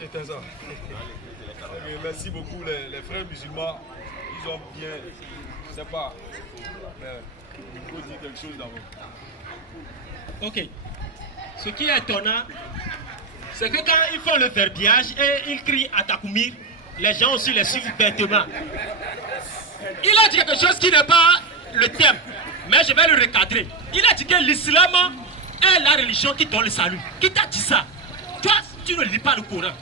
C'était ça. Merci beaucoup les frères musulmans. Ils ont bien, je sais pas, mais il faut dire quelque chose d'abord. Ok. Ce qui est étonnant, c'est que quand ils font le verbiage et ils crient à Takoumir, les gens aussi les suivent bêtement. Il a dit quelque chose qui n'est pas le thème, mais je vais le recadrer. Il a dit que l'islam est la religion qui donne le salut. Qui t'a dit ça? Toi, tu ne lis pas le Coran.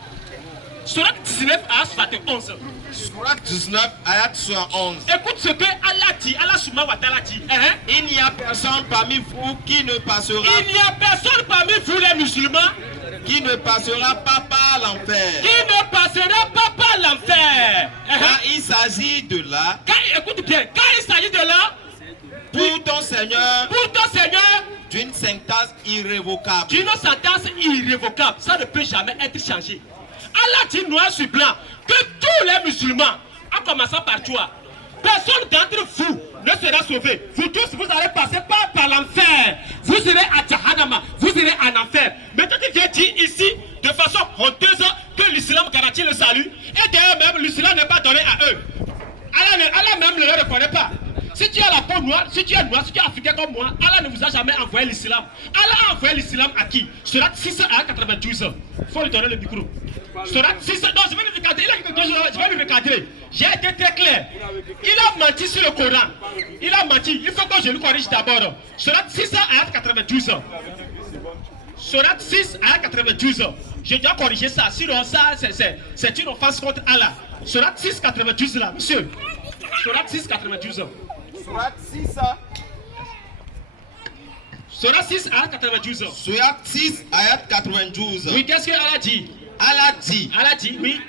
Surat 19, ayat 71. Surat 19, ayat 71. Écoute ce que Allah dit, Allah Subhanahu wa ta'ala dit. Il n'y a personne parmi vous qui ne passera. Il n'y a personne parmi vous les musulmans qui ne passera pas par l'enfer. Qui ne passera pas par l'enfer. Quand il s'agit de là. Écoute bien, quand il s'agit de là. Pour ton Seigneur. Pour ton Seigneur. D'une sentence irrévocable. D'une sentence irrévocable. Ça ne peut jamais être changé. Allah dit noir sur blanc que tous les musulmans, en commençant par toi, personne d'entre vous ne sera sauvé. Vous tous, vous allez passer par l'enfer. Vous serez à Jahannama, vous serez en enfer. Mais quand tu viens dire ici, de façon honteuse, que l'islam garantit le salut, et d'ailleurs même, l'islam n'est pas donné à eux. Allah même ne le reconnaît pas. Si tu as la peau noire, si tu es noir, si tu es africain comme moi, Allah ne vous a jamais envoyé l'islam. Allah a envoyé l'islam à qui? Surat 6 à 92. Il faut lui donner le micro. Surat 6, non, je vais le recadrer. Je vais le recadrer. J'ai été très clair. Il a menti sur le Coran. Il a menti. Il faut que je le corrige d'abord. Surat 6 à 92. Surat 6 à 92. Je dois corriger ça. Sinon, ça, c'est une offense contre Allah. Surat 6, 92 là, monsieur. Surat 6, 92. Surat 6. Surat 6, ayat 92. Surat 6, ayat 92. Oui, qu'est-ce que Allah dit? Allah dit. Allah dit, oui.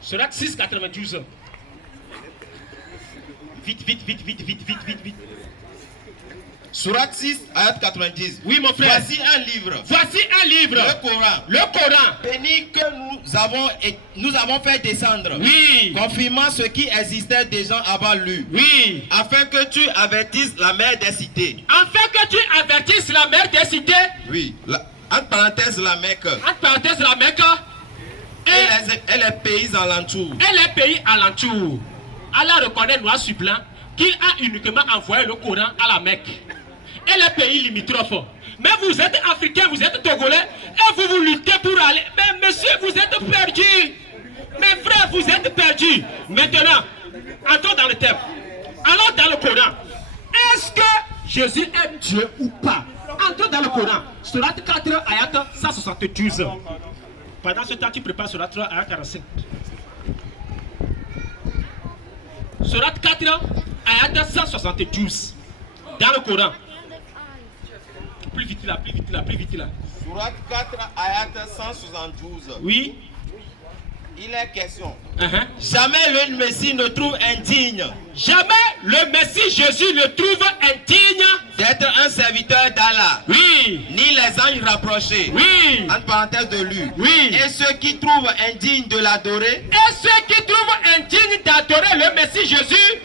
Surat 6, 92. Vite. Surat 6, ayat 90. Oui, mon frère. Voici un livre. Voici un livre. Le Coran. Le Coran. Béni que nous avons fait descendre. Oui. Confirmant ce qui existait déjà avant lui. Oui. Afin que tu avertisses la mère des cités. Afin que tu avertisses la mère des cités. Oui. Entre parenthèses, la Mecque. Entre parenthèses, la Mecque. Et les pays alentours. Et les pays alentours. Allah reconnaît noir sur blanc qu'il a uniquement envoyé le Coran à la Mecque. Et les pays limitrophes. Mais vous êtes africains, vous êtes togolais, et vous luttez pour aller. Mais monsieur, vous êtes perdus. Mes frères, vous êtes perdus. Maintenant, entrons dans le thème. Allons dans le Coran. Est-ce que Jésus est Dieu ou pas? Entrons dans le Coran. Surat 4, ayat 172. Pendant ce temps, tu prépares Surat 3, ayat 45. Surat 4, ayat 172. Dans le Coran. Plus vite là. Surat 4, ayat 172. Oui. Il est question. Jamais le Messie ne trouve indigne. Jamais le Messie Jésus ne trouve indigne d'être un serviteur d'Allah. Oui. Ni les anges rapprochés. Oui. Entre parenthèses de lui. Oui. Et ceux qui trouvent indigne de l'adorer. Et ceux qui trouvent indigne d'adorer le Messie Jésus.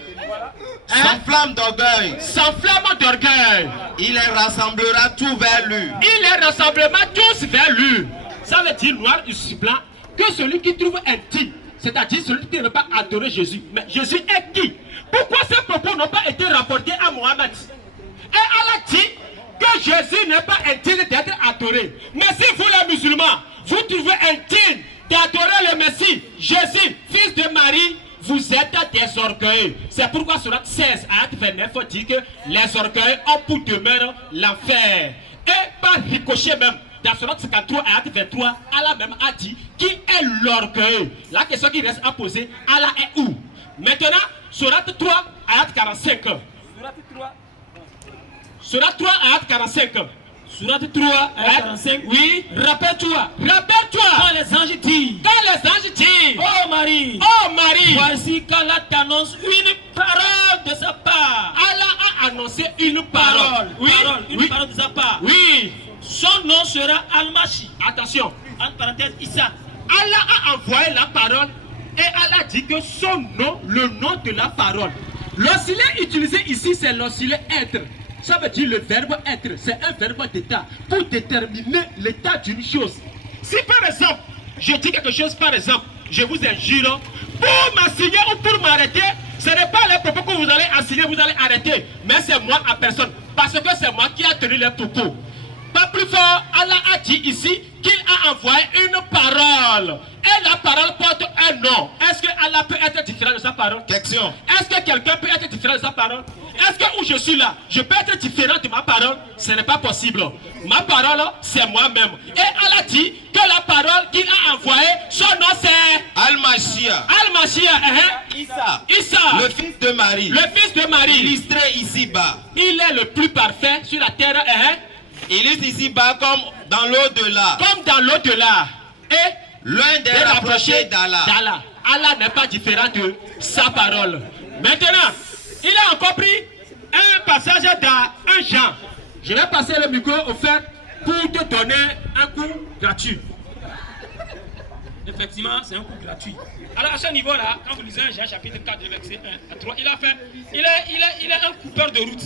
S'enflamme d'orgueil. S'enflamme d'orgueil. Il les rassemblera tous vers lui. Il les rassemblera tous vers lui. Ça veut dire noir sur blanc que celui qui trouve indigne, c'est-à-dire celui qui ne veut pas adorer Jésus. Mais Jésus est qui? Pourquoi ces propos n'ont pas été rapportés à Mohammed? Et Allah dit que Jésus n'est pas indigne d'être adoré. Mais si vous les musulmans, vous trouvez indigne d'adorer le Messie, Jésus, fils de Marie, vous êtes des orgueils. C'est pourquoi Surat 16, ayat 29, dit que les orgueils ont pour demeure l'enfer. Et par ricochet même, dans Surat 53, ayat 23, Allah même a dit qui est l'orgueil. La question qui reste à poser, Allah est où? Maintenant, Surat 3, ayat 45. Surat 3, ayat 45. Surat 3, ayat 45. Oui, rappelle-toi. Quand les anges disent. Oh Marie. Voici qu'Allah t'annonce une parole de sa part. Allah a annoncé une parole. Oui, une parole de sa part. Oui. Son nom sera Al-Mashi. Attention. Entre parenthèses, Issa. Allah a envoyé la parole et Allah dit que son nom, le nom de la parole. L'oscilé utilisé ici, c'est l'oscilé être. Ça veut dire le verbe être. C'est un verbe d'état pour déterminer l'état d'une chose. Si par exemple, je dis quelque chose par exemple, je vous injure, pour m'assigner ou pour m'arrêter, ce n'est pas les propos que vous allez assigner, vous allez arrêter, mais c'est moi en personne, parce que c'est moi qui a tenu les propos. Pas plus fort, Allah a dit ici qu'il a envoyé une parole. Et la parole porte un nom. Est-ce que Allah peut être différent de sa parole? Question. Est-ce que quelqu'un peut être différent de sa parole? Est-ce que où je suis là, je peux être différent de ma parole? Ce n'est pas possible. Ma parole, c'est moi-même. Et Allah dit que la parole qu'il a envoyée, son nom c'est Al-Mashiach. Al-Mashiach. Issa. Le fils de Marie. Le fils de Marie. Illustré ici-bas. Il est le plus parfait sur la terre. Illustre ici-bas comme dans l'au-delà. Comme dans l'au-delà. Et l'un des rapprochés d'Allah. Allah n'est pas différent de sa parole. Maintenant, il a encore pris un passage dans un Jean. Je vais passer le micro au fait pour te donner un coup gratuit. Effectivement, c'est un coup gratuit. Alors à ce niveau-là, quand vous lisez un Jean chapitre 4, verset 1 à 3, il est un coupeur de route.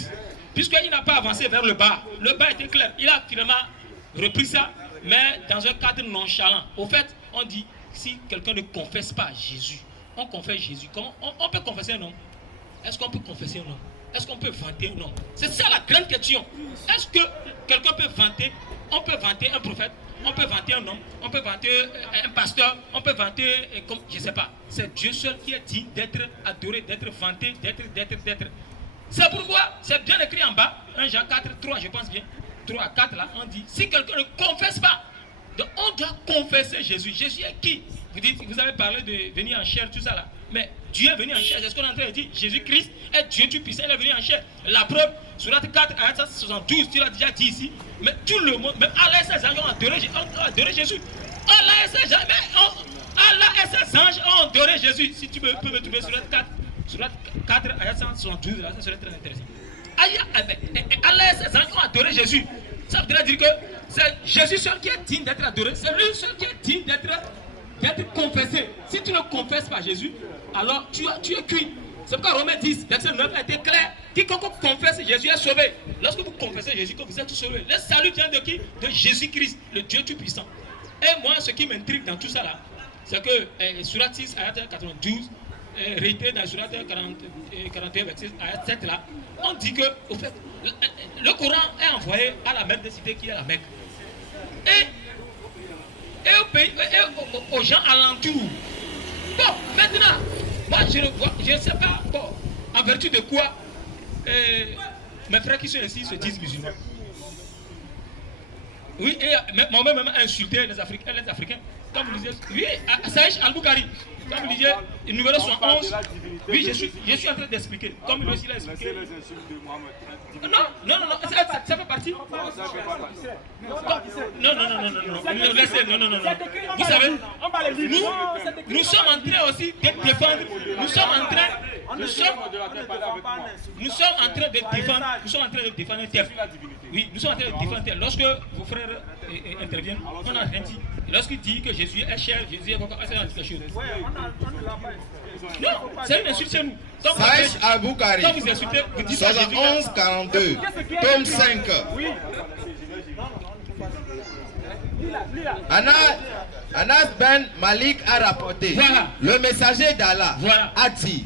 Puisqu'il n'a pas avancé vers le bas. Le bas était clair. Il a finalement repris ça, mais dans un cadre nonchalant. Au fait, on dit, si quelqu'un ne confesse pas Jésus, on confesse Jésus. Comment on peut confesser un homme? Est-ce qu'on peut confesser un homme? Est-ce qu'on peut vanter un homme? C'est ça la grande question. Est-ce que quelqu'un peut vanter? On peut vanter un prophète, on peut vanter un homme, on peut vanter un pasteur, on peut vanter, comme, je ne sais pas. C'est Dieu seul qui est digne d'être adoré, d'être vanté, d'être. C'est pourquoi, c'est bien écrit en bas, 1 Jean 4, 3, je pense bien, 3 à 4 là, on dit, si quelqu'un ne confesse pas, donc on doit confesser Jésus. Jésus est qui? Vous dites, vous avez parlé de venir en chair, tout ça là, mais Dieu est venu en chair, c'est ce qu'on est en train de dire. Jésus-Christ est Dieu tout puissant, il est venu en chair. La preuve, sur 4, 72, tu l'as déjà dit ici, mais tout le monde, même Allah et ses anges ont adoré Jésus. Allah et ses anges ont adoré Jésus. Si tu peux me trouver sur 4. Sur 4, ayat 172, là, ça serait très intéressant. Allah et ses anges ont adoré Jésus. Ça voudrait dire que c'est Jésus seul qui est digne d'être adoré. C'est lui seul qui est digne d'être confessé. Si tu ne confesses pas Jésus, alors tu es cuit. C'est pourquoi Romains 10, verset 9 a été clair. Quiconque confesse Jésus est sauvé. Lorsque vous confessez Jésus, vous êtes tous sauvés. Le salut vient de qui? De Jésus-Christ, le Dieu tout-puissant. Et moi, ce qui m'intrigue dans tout ça là, c'est que Surat 6, ayat 92, réitéré dans Surat 41, verset 7 là, on dit que au fait, le Coran est envoyé à la Mecque, des cités qui est la Mecque. Et au pays, et aux gens alentours. Bon, maintenant, moi je ne sais pas, bon, en vertu de quoi mes frères qui sont ici se disent musulmans. Oui, et moi-même insulté les Africains. Comme vous disiez, oui, Saïch Al-Bukhari. Comme vous disiez, numéro 111. Oui, je suis en train d'expliquer. Comme lui aussi l'a expliqué. Non, ça fait partie. Non. Laissez, non. Vous savez, nous sommes en train aussi de défendre. Nous sommes en train de défendre un tel. Oui, nous sommes en train de défendre un tel. Lorsque vos frères interviennent, on a rien dit. Lorsqu'il dit que Jésus est cher, Jésus est quoi, c'est quelque chose. Non, c'est une insulte chez nous. Saïch Al-Bukhari, quand vous insultez, vous dites 71 42, tome 5. Anas Ben Malik a rapporté. Voilà. Le messager d'Allah a dit,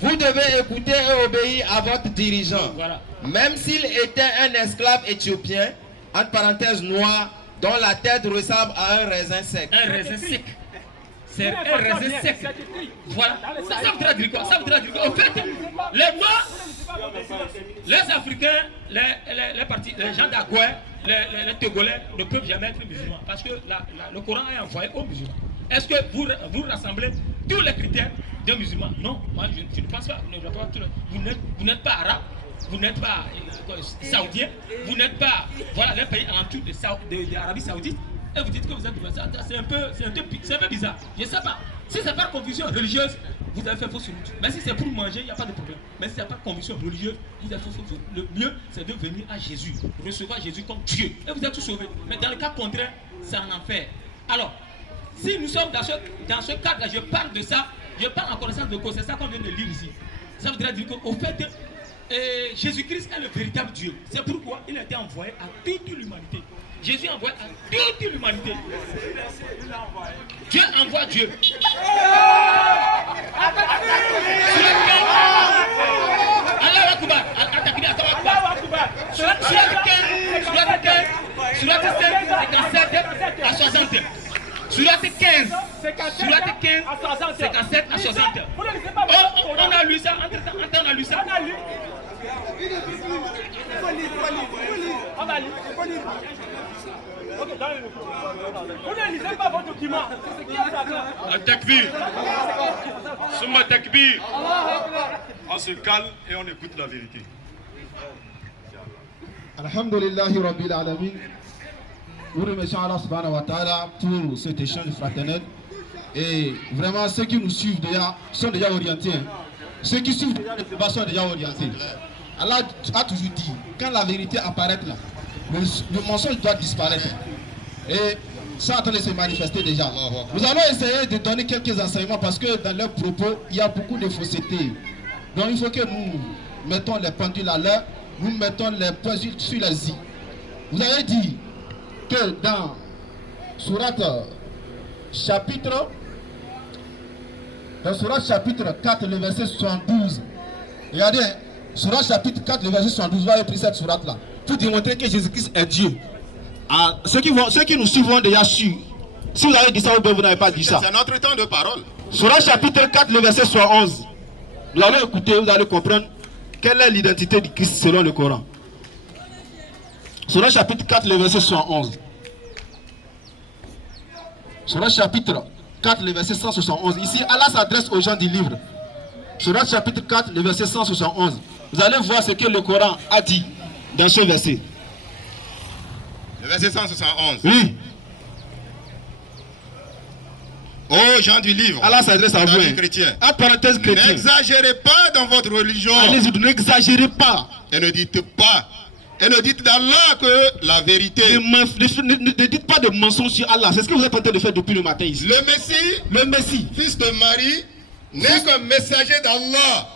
vous devez écouter et obéir à votre dirigeant. Voilà. Même s'il était un esclave éthiopien, entre parenthèses noir, dont la tête ressemble à un raisin sec. Un raisin sec. C'est un raisin sec. Voilà. Ça voudrait dire quoi? Ça voudrait dire quoi? En fait, les Noirs, les Africains, les gens d'Agoué, les Togolais ne peuvent jamais être musulmans. Parce que le Coran est envoyé aux musulmans. Est-ce que vous rassemblez tous les critères d'un musulman? Non, moi je ne pense pas. Vous n'êtes pas arabe. Vous n'êtes pas saoudien, vous n'êtes pas, voilà, les pays alentours de l'Arabie Saoudite, et vous dites que vous êtes ça, c'est un peu bizarre. Je ne sais pas. Si c'est par conviction religieuse, vous avez fait fausse route. Mais si c'est pour manger, il n'y a pas de problème. Mais si c'est par conviction religieuse, vous avez fait fausse route. Le mieux, c'est de venir à Jésus, recevoir Jésus comme Dieu, et vous êtes tous sauvés. Mais dans le cas contraire, c'est un enfer. Alors, si nous sommes dans ce cadre-là, je parle de ça, je parle en connaissance de cause, c'est ça qu'on vient de lire ici. Ça voudrait dire qu'au fait, Jésus-Christ est le véritable Dieu. C'est pourquoi il a été envoyé à toute l'humanité. Jésus est envoyé à toute l'humanité. Dieu envoie Dieu. Surat 57 à 60. Surat 15, 57 à 60. On a lu ça, entre-temps on a lu ça. On va lire. Vous ne lisez pas votre document. C'est qui est Takbir. Summa takbir. On se calme et on écoute la vérité. Alhamdulillahi Rabbil Alamin. Nous remercions Allah subhanahu wa ta'ala pour cet échange fraternel. Et vraiment, ceux qui nous suivent déjà sont déjà orientés. Ceux qui suivent déjà les débats sont déjà orientés. Allah a toujours dit, quand la vérité apparaît là, le mensonge doit disparaître. Et ça est en train de se manifester déjà. Nous allons essayer de donner quelques enseignements parce que dans leurs propos, il y a beaucoup de fausseté. Donc il faut que nous mettons les pendules à l'heure, nous mettons les points sur les i. Vous avez dit que dans Surat chapitre 4, le verset 72, regardez, Surat chapitre 4, le verset 72, vous avez pris cette surat là pour démontrer que Jésus-Christ est Dieu. Ah, ceux qui nous suivent ont déjà su. Si vous avez dit ça, vous n'avez pas dit ça. C'est notre temps de parole. Surat chapitre 4, le verset 71. Vous allez écouter, vous allez comprendre quelle est l'identité du Christ selon le Coran. Surat chapitre 4, le verset 71. Surat chapitre 4, le verset 171. Ici, Allah s'adresse aux gens du livre. Surat chapitre 4, le verset 171. Vous allez voir ce que le Coran a dit dans ce verset. Le verset 171. Oui. Ô gens du livre, Allah s'adresse à vous. chrétiens. En parenthèse chrétien. N'exagérez pas dans votre religion. Allez-y, n'exagérez pas. Et ne dites pas. Et ne dites d'Allah que la vérité. Ne dites pas de mensonges sur Allah. C'est ce que vous êtes en train de faire depuis le matin ici. Le Messie, fils de Marie, n'est qu'un messager d'Allah.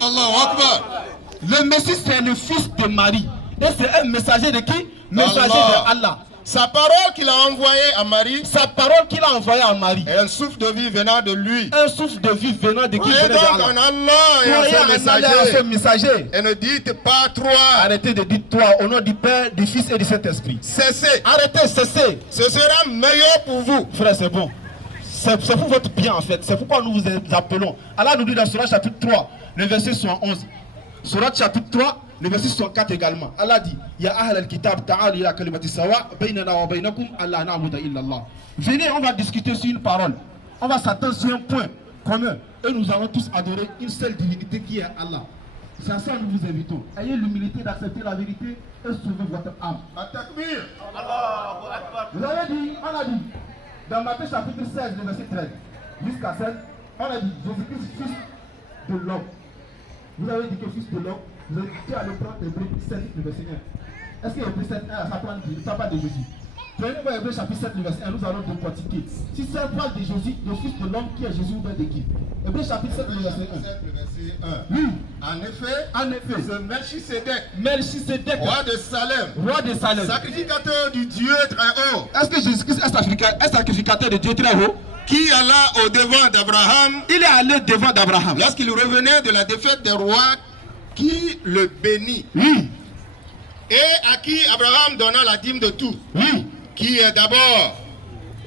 Allahu Akbar. Le Messie, c'est le fils de Marie. Et c'est un messager de qui? Messager de Allah. Sa parole qu'il a envoyée à Marie. Sa parole qu'il a envoyée à Marie. Et un souffle de vie venant de lui. Un souffle de vie venant de qui? Croyez donc en Allah et en son messager. Et ne dites pas trois. Arrêtez de dire toi au nom du Père, du Fils et du Saint-Esprit. Cessez. Arrêtez, cessez. Ce sera meilleur pour vous. Frère, c'est bon. C'est pour votre bien en fait. C'est pourquoi nous vous appelons. Allah nous dit dans Surat chapitre 3, le verset 71. Surat chapitre 3, le verset 64 également. Allah dit Ya ahl al-kitab ta'al ila kalimati sawa baynana wa baynakum alla na'budu illa Allah. Venez, on va discuter sur une parole. On va s'attendre sur un point commun. Et nous allons tous adorer une seule divinité qui est Allah. C'est à ça que nous vous invitons. Ayez l'humilité d'accepter la vérité et sauvez votre âme. At-takbir. Vous avez dit, on a dit, dans Matthieu chapitre 16, le verset 13, jusqu'à 7, on a dit Jésus-Christ, fils de l'homme. Vous avez dit que fils de l'homme, vous avez dit tu allais prendre Hébreu 7, le verset 1. Est-ce que Hébreu 7, 1, ça parle de Jésus? Prenez-moi Hébreu chapitre 7, le verset 1, nous allons décortiquer. Si ça parle de Jésus, le fils de l'homme qui est Jésus ou bien de qui? Hébreu chapitre 7, le verset 1. Oui. En effet, ce Melchisédek, roi de Salem, sacrificateur du Dieu très haut. Est-ce que Jésus-Christ est sacrificateur de Dieu très haut? Qui alla au devant d'Abraham. Il est allé devant d'Abraham. Lorsqu'il revenait de la défaite des rois, qui le bénit. Oui. Et à qui Abraham donna la dîme de tout. Oui. Qui est d'abord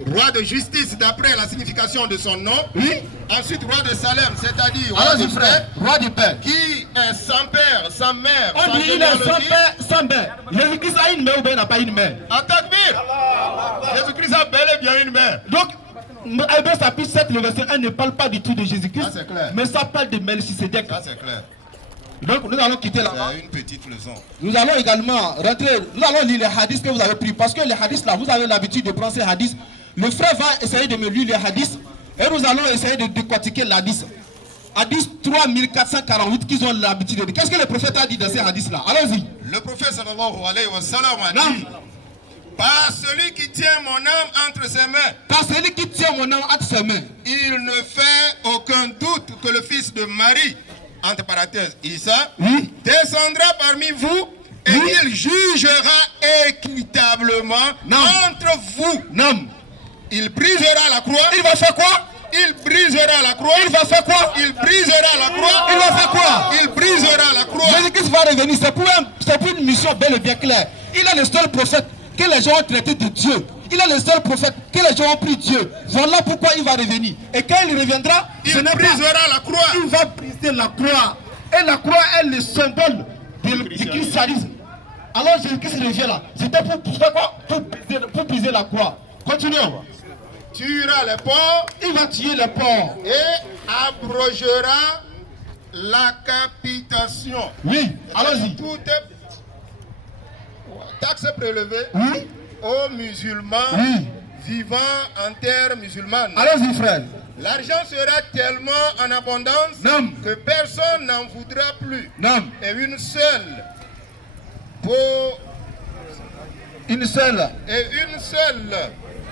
roi de justice d'après la signification de son nom. Oui. Ensuite roi de Salem, c'est-à-dire roi du frère, roi du père. Qui est sans père, sans mère. On dit il est sans père, sans mère. Jésus-Christ a une mère ou bien il n'a pas une mère? At-takbir. Jésus-Christ a bel et bien une mère. Donc, Hébreu chapitre 7, le verset 1 ne parle pas du tout de Jésus-Christ, mais ça parle de Melchisédek. Ça c'est clair. Donc nous allons quitter là-bas. C'est une petite leçon. Nous allons également rentrer, nous allons lire les hadiths que vous avez pris, parce que les hadiths là, vous avez l'habitude de prendre ces hadiths. Le frère va essayer de me lire les hadiths et nous allons essayer de décortiquer l'hadith. Hadith 3448 qu'ils ont l'habitude de dire. Qu'est-ce que le prophète a dit dans ces hadiths là? Allons-y. Le prophète sallallahu alayhi wa sallam a dit par celui qui tient mon âme entre ses mains. Par celui qui tient mon âme entre ses mains. Il ne fait aucun doute que le fils de Marie, entre parenthèses, Isa, descendra parmi vous et il jugera équitablement entre vous. Non. il brisera la croix. Il va faire quoi? Il brisera la croix. Il va faire quoi? Il brisera la croix. Il va faire quoi? Il brisera la croix. Jésus-Christ va revenir. C'est pour une mission belle et bien claire. Il est le seul prophète que les gens ont traité de Dieu. Il est le seul prophète que les gens ont pris Dieu. Voilà pourquoi il va revenir. Et quand il reviendra, il brisera la croix. Il va briser la croix. Et la croix est le symbole du christianisme. Alors Jésus-Christ revient là. C'était pour faire quoi? Pour briser la croix. Continuons. Tuera les porcs. Il va tuer les porcs. Et abrogera la capitation. Oui, allons-y. Toute taxe prélevée Oui. aux musulmans vivant en terre musulmane. Allons-y, frère. L'argent sera tellement en abondance que personne n'en voudra plus. Et une seule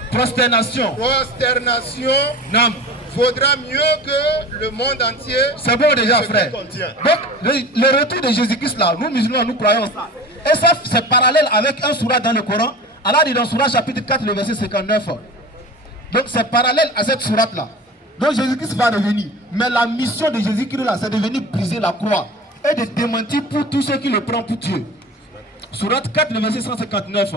prosternation vaudra mieux que le monde entier. C'est bon déjà, frère. Donc, le retour de Jésus-Christ là, nous musulmans, nous croyons ça. Et ça, c'est parallèle avec un sourate dans le Coran. Allah dit dans Sourate chapitre 4, le verset 59. Donc, c'est parallèle à cette sourate là. Donc, Jésus-Christ va revenir. Mais la mission de Jésus-Christ là, c'est de venir briser la croix et de démentir pour tous ceux qui le prennent pour Dieu. Sourate 4, le verset 159.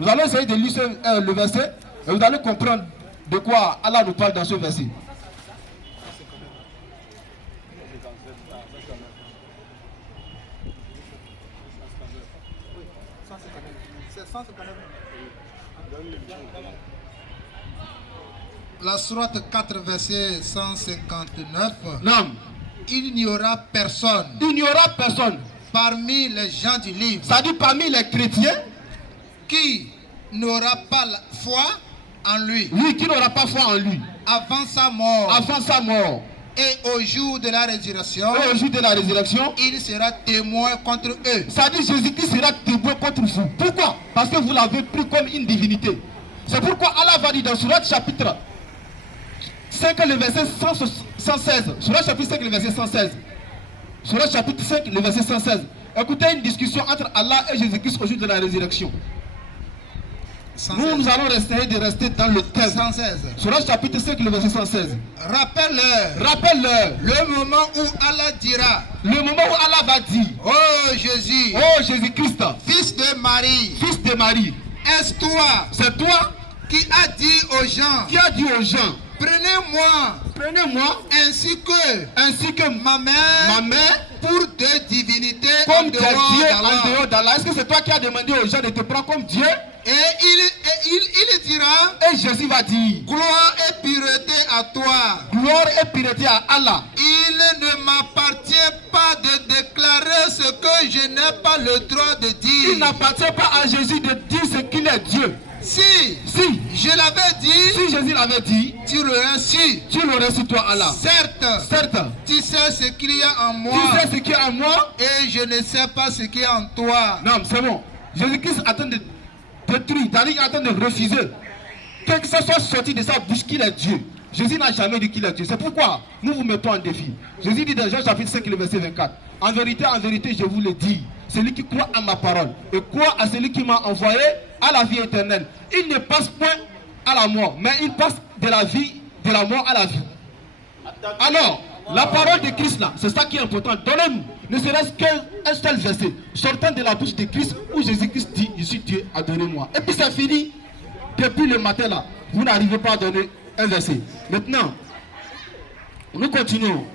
Nous allons essayer de lire le verset et vous allez comprendre de quoi Allah nous parle dans ce verset. La sourate 4, verset 159. Non. Il n'y aura personne. Il n'y aura personne. Parmi les gens du livre. Ça dit parmi les chrétiens. Qui n'aura pas la foi en lui. Oui, qui n'aura pas foi en lui. Avant sa mort. Avant sa mort. Et au jour de la résurrection. Et au jour de la résurrection. Il sera témoin contre eux. Ça dit Jésus-Christ sera témoin contre vous. Pourquoi? Parce que vous l'avez pris comme une divinité. C'est pourquoi Allah va dire dans Sourate chapitre 5, le verset 116. Sourate chapitre 5, le verset 116. Sourate chapitre 5, le verset 116. Écoutez une discussion entre Allah et Jésus-Christ au jour de la résurrection. 116. Nous allons essayer de rester dans le thème. 116. Sourate chapitre 5, le verset 116. Rappelle-leur. Rappelle-leur. Le moment où Allah dira. Le moment où Allah va dire. Oh Jésus. Oh Jésus-Christ. Fils de Marie. Fils de Marie. Est-ce toi. C'est toi. Qui a dit aux gens. Qui a dit aux gens. Prenez-moi. Prenez-moi. Ainsi que ma mère. Pour deux divinités. Comme des dieux en dehors d'Allah. Est-ce que c'est toi qui as demandé aux gens de te prendre comme Dieu? Et il dira. Et Jésus va dire. Gloire et pureté à toi. Gloire et pureté à Allah. Il ne m'appartient pas de déclarer ce que je n'ai pas le droit de dire. Il n'appartient pas à Jésus de dire ce qu'il est Dieu. Si je l'avais dit, si Jésus l'avait dit, tu l'aurais su. Tu l'aurais su toi Allah. Certes. Tu sais ce qu'il y a en moi. Tu sais ce qu'il y a en moi. Et je ne sais pas ce qu'il y a en toi. Non, c'est bon. Jésus-Christ attend de détruire, il attend de refuser. Que ce soit sorti de sa bouche qu'il est Dieu. Jésus n'a jamais dit qu'il est Dieu. C'est pourquoi nous vous mettons en défi. Jésus dit dans Jean chapitre 5, le verset 24. En vérité, je vous le dis. Celui qui croit à ma parole et croit à celui qui m'a envoyé à la vie éternelle. Il ne passe point à la mort, mais il passe de la mort à la vie. Alors, la parole de Christ là, c'est ça qui est important. Donnez-nous, ne serait-ce qu'un seul verset, sortant de la bouche de Christ, où Jésus-Christ dit, je suis Dieu, adorez-moi. Et puis c'est fini. Depuis le matin là, vous n'arrivez pas à donner un verset. Maintenant, nous continuons.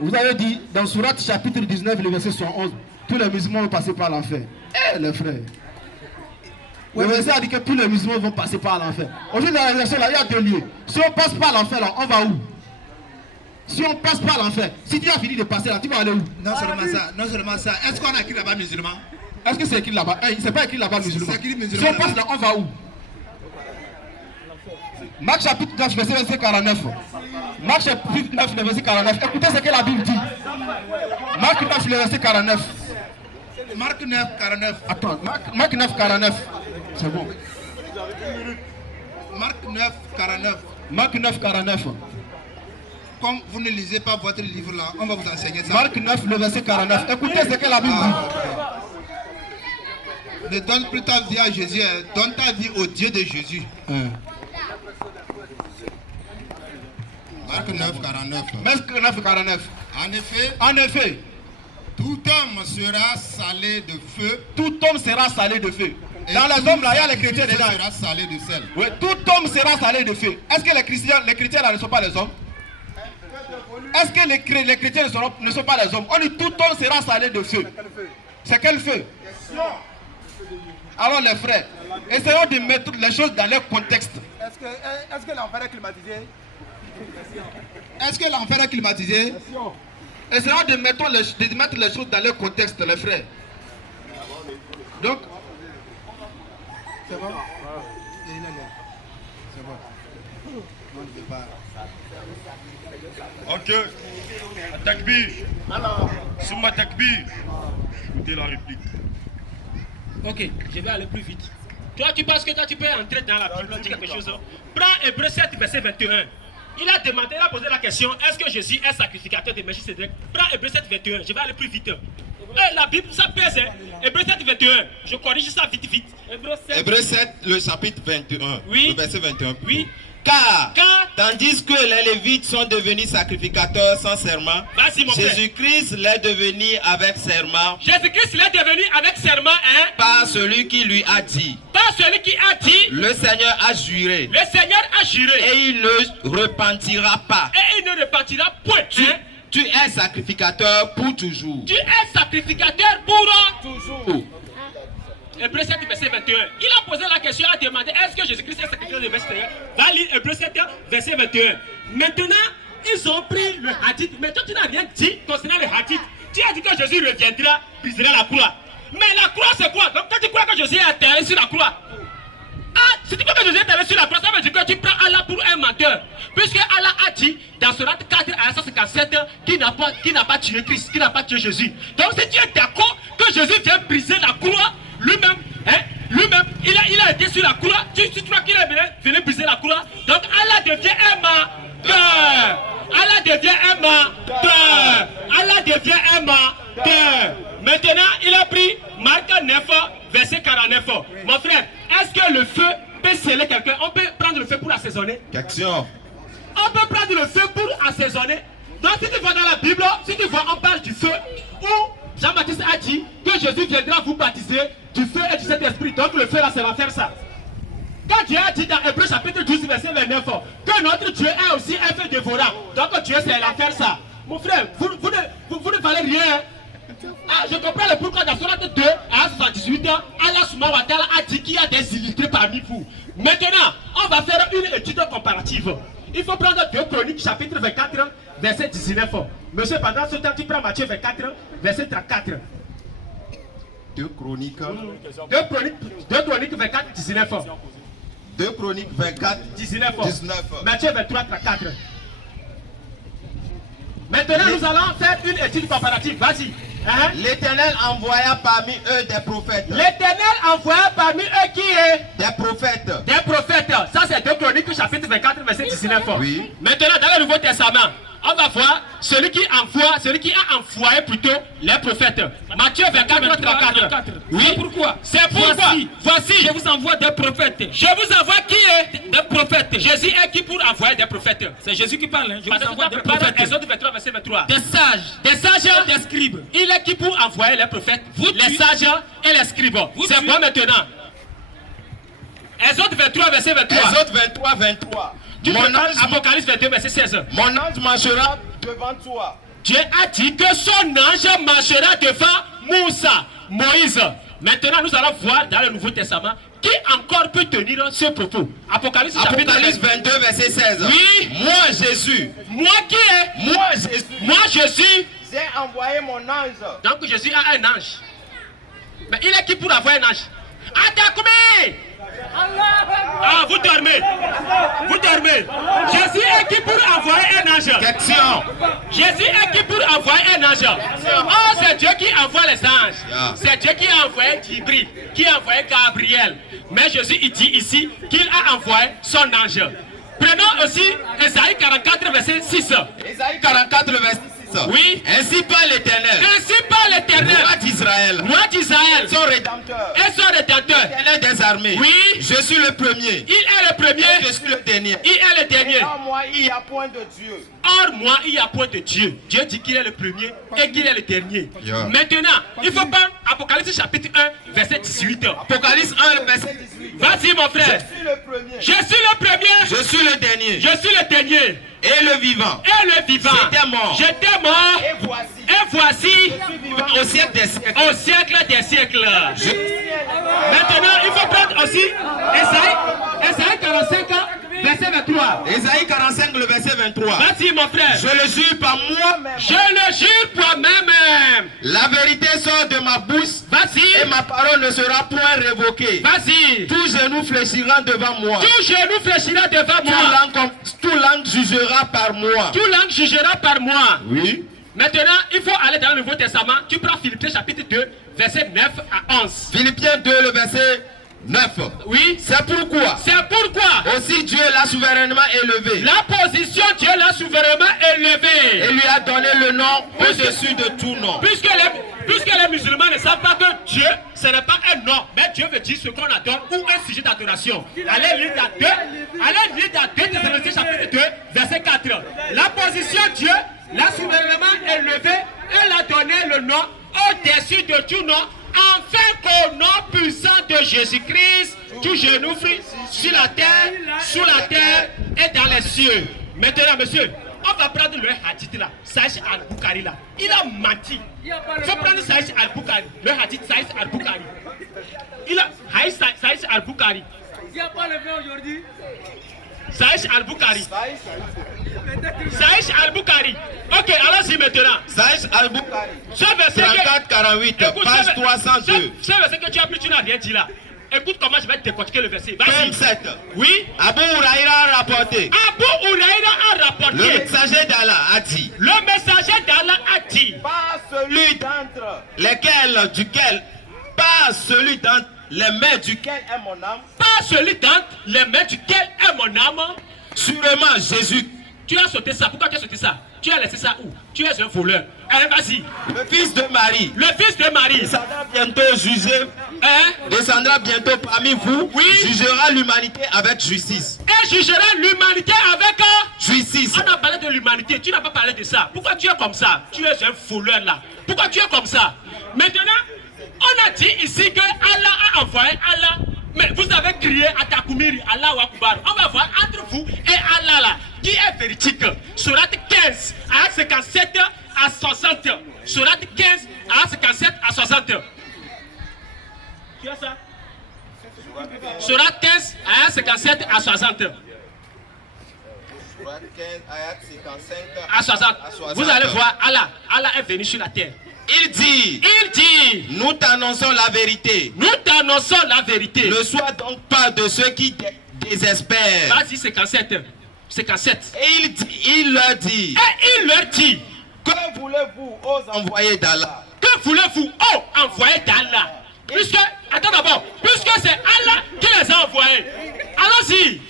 Vous avez dit, dans Sourate chapitre 19, le verset 111, tous les musulmans vont passer par l'enfer. Eh les frères, le verset a dit que tous les musulmans vont passer par l'enfer. Aujourd'hui dans la résurrection là, il y a deux lieux. Si on passe par l'enfer là, on va où? Si on passe par l'enfer, si tu as fini de passer là, tu vas aller où? Non seulement ça. Est-ce qu'on a écrit là-bas musulman? Est-ce que c'est écrit là-bas? C'est pas écrit là-bas musulman. Si on passe là, on va où? Marc chapitre 9, verset 49. Marc chapitre 9, verset 49. Écoutez ce que la Bible dit. Marc 9, verset 49. Marc 9, 49. Attends, Marc 9, 49. C'est bon. Marc 9, 49. Marc 9, 49. Comme vous ne lisez pas votre livre là, on va vous enseigner ça. Marc 9, le verset 49. Écoutez ce que la Bible dit. Ne donne plus ta vie à Jésus, donne ta vie au Dieu de Jésus. Marc 9, 49. Marc 9, 49. En effet, En effet, tout homme sera salé de feu. tout homme sera salé de feu. Et Dans les tout hommes là, il y a les chrétiens sacrifice dedans. sera salé de sel. Oui, tout homme sera salé de feu. Est-ce que les chrétiens là ne sont pas les hommes? Est-ce que les chrétiens ne sont pas les hommes? On dit tout homme sera salé de feu. C'est quel feu? Alors les frères, essayons de mettre les choses dans leur contexte. Est-ce que l'enfer est climatisé? Est-ce que l'enfer est climatisé? Essayons de mettre les choses dans leur contexte, les frères. Donc, C'est bon? C'est bon. On départ. Ok. Takbir. Souma Takbir. Écoutez la réplique. Ok, je vais aller plus vite. Toi, tu penses que toi, tu peux entrer dans la Bible, dire quelque chose. Prends Hébreux 7, verset 21. Il a demandé, il a posé la question, est-ce que Jésus est sacrificateur de Melchisédek? Prends Hébreux 7, 21. Je vais aller plus vite. La Bible, ça pèse. Hein? Hébreux 7, 21. Je corrige ça vite, vite. Hébreux 7, le chapitre 21, Oui. le verset 21. Oui. Car, Car- tandis que les Lévites sont devenus sacrificateurs sans serment, Vas-y, mon frère. Jésus-Christ l'est devenu avec serment Jésus-Christ l'est devenu avec serment, hein? par celui qui lui a dit. Par celui qui a dit, Le Seigneur a juré le Seigneur a juré. et il ne repentira pas. Et il ne repartira point. Hein? Tu es sacrificateur pour toujours. Tu es sacrificateur pour toujours. Hébreux 7, verset 21. Il a posé la question, il a demandé est-ce que Jésus-Christ est sacrificateur de Melchisédek? Va lire Hébreux 7, verset 21. Maintenant, ils ont pris le hadith. Mais toi, tu n'as rien dit concernant le hadith. Tu as dit que Jésus reviendra, brisera la croix. Mais la croix, c'est quoi? Donc, quand tu crois que Jésus est atterré sur la croix, si tu crois que Jésus est atterré sur la croix, ça veut dire que tu prends Allah pour un menteur. Puisque Allah a dit dans Surat 4 à 157 qu'il n'a pas tué Christ, qu'il n'a pas tué Jésus. Donc, si tu es d'accord que Jésus vient briser la croix, lui-même, il a été sur la croix. Tu crois qu'il est venu briser la croix? Donc Allah devient un menteur. Allah devient un menteur. Allah devient un menteur. Maintenant, il a pris Marc 9, verset 49. Mon frère, est-ce que le feu peut sceller quelqu'un? On peut prendre le feu pour assaisonner? Question. On peut prendre le feu pour assaisonner. Donc si tu vois dans la Bible, si tu vois, on parle du feu où Jean-Baptiste a dit que Jésus viendra vous baptiser du feu et du Saint-Esprit. Donc le feu là, ça va faire ça. Quand Dieu a dit dans Hébreux chapitre 12, verset 29, que notre Dieu est aussi un feu dévorant. Donc Dieu, c'est la faire ça. Mon frère, vous ne valez rien. Ah, je comprends le pourquoi dans Surat 2 à 78 ans, Allah Subhanahu wa Ta'ala a dit qu'il y a des illettrés parmi vous. Maintenant, on va faire une étude comparative. Il faut prendre 2 Chroniques chapitre 24, verset 19. Monsieur, pendant ce temps, tu prends Matthieu 24, verset 34. 2 Chroniques. 2 Chroniques 24, 19. 2 Chroniques 24, 19. 19. Matthieu 23, 34. Maintenant, nous allons faire une étude comparative. Vas-y. Hein? L'Éternel envoya parmi eux des prophètes. L'Éternel envoya parmi eux qui est Des prophètes. des prophètes. Ça, c'est 2 Chroniques, chapitre 24, verset 19. Oui. Maintenant, dans le Nouveau Testament, on va voir celui qui a envoyé plutôt les prophètes. Matthieu 24, 34. Oui, pourquoi? C'est pourquoi. Voici, je vous envoie des prophètes. Je vous envoie qui est des prophètes? Jésus est qui pour envoyer des prophètes? C'est Jésus qui parle. Hein? Je vous envoie des prophètes. Exode 23, verset 23. Des sages, des scribes. Il est qui pour envoyer les prophètes? Les sages et les scribes. C'est quoi maintenant? Exode 23, verset 23. Exode 23, 23. Apocalypse 22, verset 16. Mon ange marchera devant toi. Dieu a dit que son ange marchera devant Moussa, Moïse. Maintenant, nous allons voir dans le Nouveau Testament qui encore peut tenir ce propos. Apocalypse 22, verset 16. Oui. Moi, Jésus. Moi qui est? Moi, Jésus. Moi, Jésus. J'ai envoyé mon ange. Donc, Jésus a un ange. Mais il est qui pour avoir un ange? Attaque-moi! Ah, vous dormez. Vous dormez. Jésus est qui pour envoyer un ange? Question. Jésus est qui pour envoyer un ange? Oh, c'est Dieu qui envoie les anges. Yeah. C'est Dieu qui a envoyé Jibril, qui a envoyé Gabriel. Mais Jésus, il dit ici qu'il a envoyé son ange. Prenons aussi Ésaïe 44, verset 6. Ésaïe 44, verset 6. Oui. Ainsi parle l'Éternel. Ainsi parle l'Éternel. Roi d'Israël. Roi d'Israël. Son rédempteur. Et son rédempteur. L'Éternel des armées. Oui. Je suis le premier. Il est le premier. Et je suis le dernier. Il est le dernier. En moi, il n'y a point de Dieu. Or, moi, il n'y a point de Dieu. Dieu dit qu'il est le premier et qu'il est le dernier. Yeah. Maintenant, il faut prendre Apocalypse chapitre 1, verset 18. Apocalypse 1, verset 18. Vas-y, mon frère. Je suis le premier. Je suis le premier. Je suis le dernier. Je suis le dernier. Et le vivant. Et le vivant. J'étais mort. J'étais mort. Et voici. Et voici. Au siècle des siècles. Au siècle des siècles. Maintenant, il faut prendre aussi Esaïe 45, verset 23. Ésaïe 45, le verset 23. Vas-y, mon frère. Je le jure par moi-même. Je le jure par moi-même. La vérité sort de ma bouche. Vas-y. Et ma parole ne sera point révoquée. Vas-y. Tout genou fléchira devant moi. Tout genou fléchira devant moi. Tout langue jugera par moi. Tout langue jugera par moi. Oui. Maintenant, il faut aller dans le Nouveau Testament. Tu prends Philippiens chapitre 2, verset 9 à 11. Philippiens 2, le verset 9. Oui. C'est pourquoi. C'est pourquoi. Aussi Dieu l'a souverainement élevé. La position, Dieu l'a souverainement élevée. Et lui a donné le nom au-dessus de tout nom. Puisque les musulmans ne savent pas que Dieu, ce n'est pas un nom, mais Dieu veut dire ce qu'on adore ou un sujet d'adoration. Allez lire dans 2 Thessaloniciens chapitre 2, verset 4. La position Dieu l'a souverainement élevée et l'a donné le nom au-dessus de tout nom, afin qu'au nom puissant de Jésus-Christ, tout genou fléchisse sur la terre, sous la terre et dans les cieux. Maintenant, monsieur, on va prendre le hadith là, Sahih al-Bukhari là. Il a menti. Il faut prendre Sahih al-Bukhari, le hadith Sahih al-Bukhari. Il a Sahih al-Bukhari. Il n'y a pas le vin aujourd'hui. Sahih al-Bukhari. Sahih al-Bukhari. Ok, allons-y maintenant. Sahih al-Bukhari. Ce verset 34-48, page 302. Ce verset que tu as pris, tu n'as rien dit là. Écoute comment je vais décortiquer le verset. Vas-y. 27. Oui. Abu Huraïra a rapporté. Abu Huraïra a rapporté. Le messager d'Allah a dit. Le messager d'Allah a dit. Pas celui d'entre lesquels, duquel, pas celui d'entre les mains duquel est mon âme. Pas celui d'entre les mains duquel est mon âme. Sûrement Jésus. Tu as sauté ça. Pourquoi tu as sauté ça? Tu as laissé ça où? Tu es un voleur. Allez, vas-y. Le fils de Marie. Le fils de Marie. Descendra bientôt juger. Descendra bientôt parmi vous. Oui. Jugera l'humanité avec justice. Et jugera l'humanité avec justice. On a parlé de l'humanité. Tu n'as pas parlé de ça. Pourquoi tu es comme ça? Tu es un voleur là. Pourquoi tu es comme ça? Maintenant, on a dit ici que Allah a envoyé Allah. Mais vous avez crié à Takoumiri, Allah ou Akbar. On va voir entre vous et Allah là, qui est véridique. Surat 15, à 57 à 60. Surat 15, à 57 à 60. Tu as ça? Surat 15, à 57 à 60. Surat 15, ayat 55 à 60. Vous allez voir, Allah est venu sur la terre. Il dit, nous t'annonçons la vérité. Nous t'annonçons la vérité. Ne sois donc pas de ceux qui désespèrent. Vas-y, 57. 57. Et il leur dit. Et il leur dit. Que voulez-vous aux envoyés d'Allah? Que voulez-vous aux envoyés d'Allah? Puisque, attends d'abord, puisque c'est Allah qui les a envoyés. Allons-y.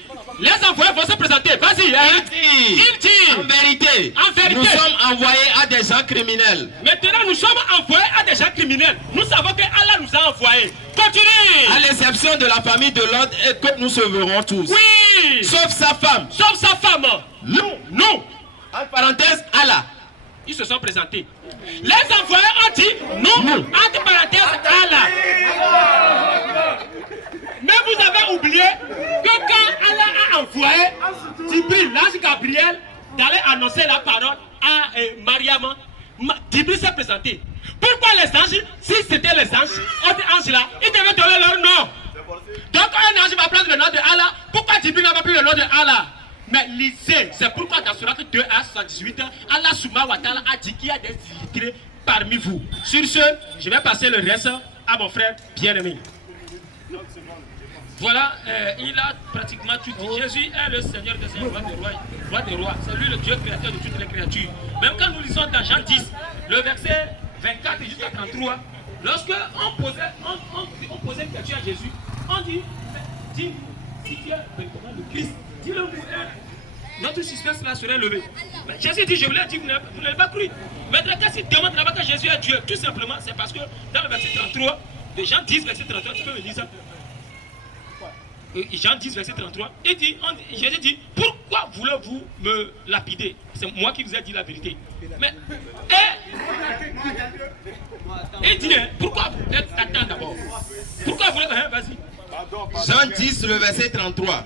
Les envoyés vont se présenter. Vas-y. Hein? Il dit. En vérité. Nous sommes envoyés à des gens criminels. Maintenant, nous sommes envoyés à des gens criminels. Nous savons que Allah nous a envoyés. Continue. À l'exception de la famille de l'autre et que nous sauverons tous. Oui. Sauf sa femme. Sauf sa femme. Non. En parenthèse, Allah. Ils se sont présentés. Les envoyés ont dit non. Entre parenthèses, Allah. Mais vous avez oublié que quand Allah a envoyé Jibril, l'ange Gabriel, d'aller annoncer la parole à Mariam, Jibril s'est présenté. Pourquoi les anges, si c'était les anges, autres anges là, ils devaient donner leur nom. Donc un ange va prendre le nom de Allah. Pourquoi Jibril n'a pas pris le nom de Allah? Mais lisez, c'est pourquoi dans Surat 2 à 118, Allah Subhanahu wa Ta'ala a dit qu'il y a des illettrés parmi vous. Sur ce, je vais passer le reste à mon frère bien-aimé. Voilà, il a pratiquement tout dit. Jésus est le Seigneur des Seigneurs, roi des rois. C'est lui le Dieu créateur de toutes les créatures. Même quand nous lisons dans Jean 10, le verset 24 jusqu'à 33, lorsque on posait une question à Jésus, on dit, dis-nous, si tu es véritablement le Christ, dis-le nous. notre suspense là serait levé. Mais Jésus dit, je vous l'ai dit, vous n'avez pas cru. Maintenant, quand il demande là-bas que Jésus est Dieu, tout simplement, c'est parce que dans le verset 33, les gens disent verset 33, tu peux me dire ça? Jean 10, verset 33, Jésus dit, pourquoi voulez-vous me lapider? C'est moi qui vous ai dit la vérité. Mais, il dit, pourquoi vous êtes attends d'abord? Pourquoi vous voulez, vas-y. Jean 10, le verset 33.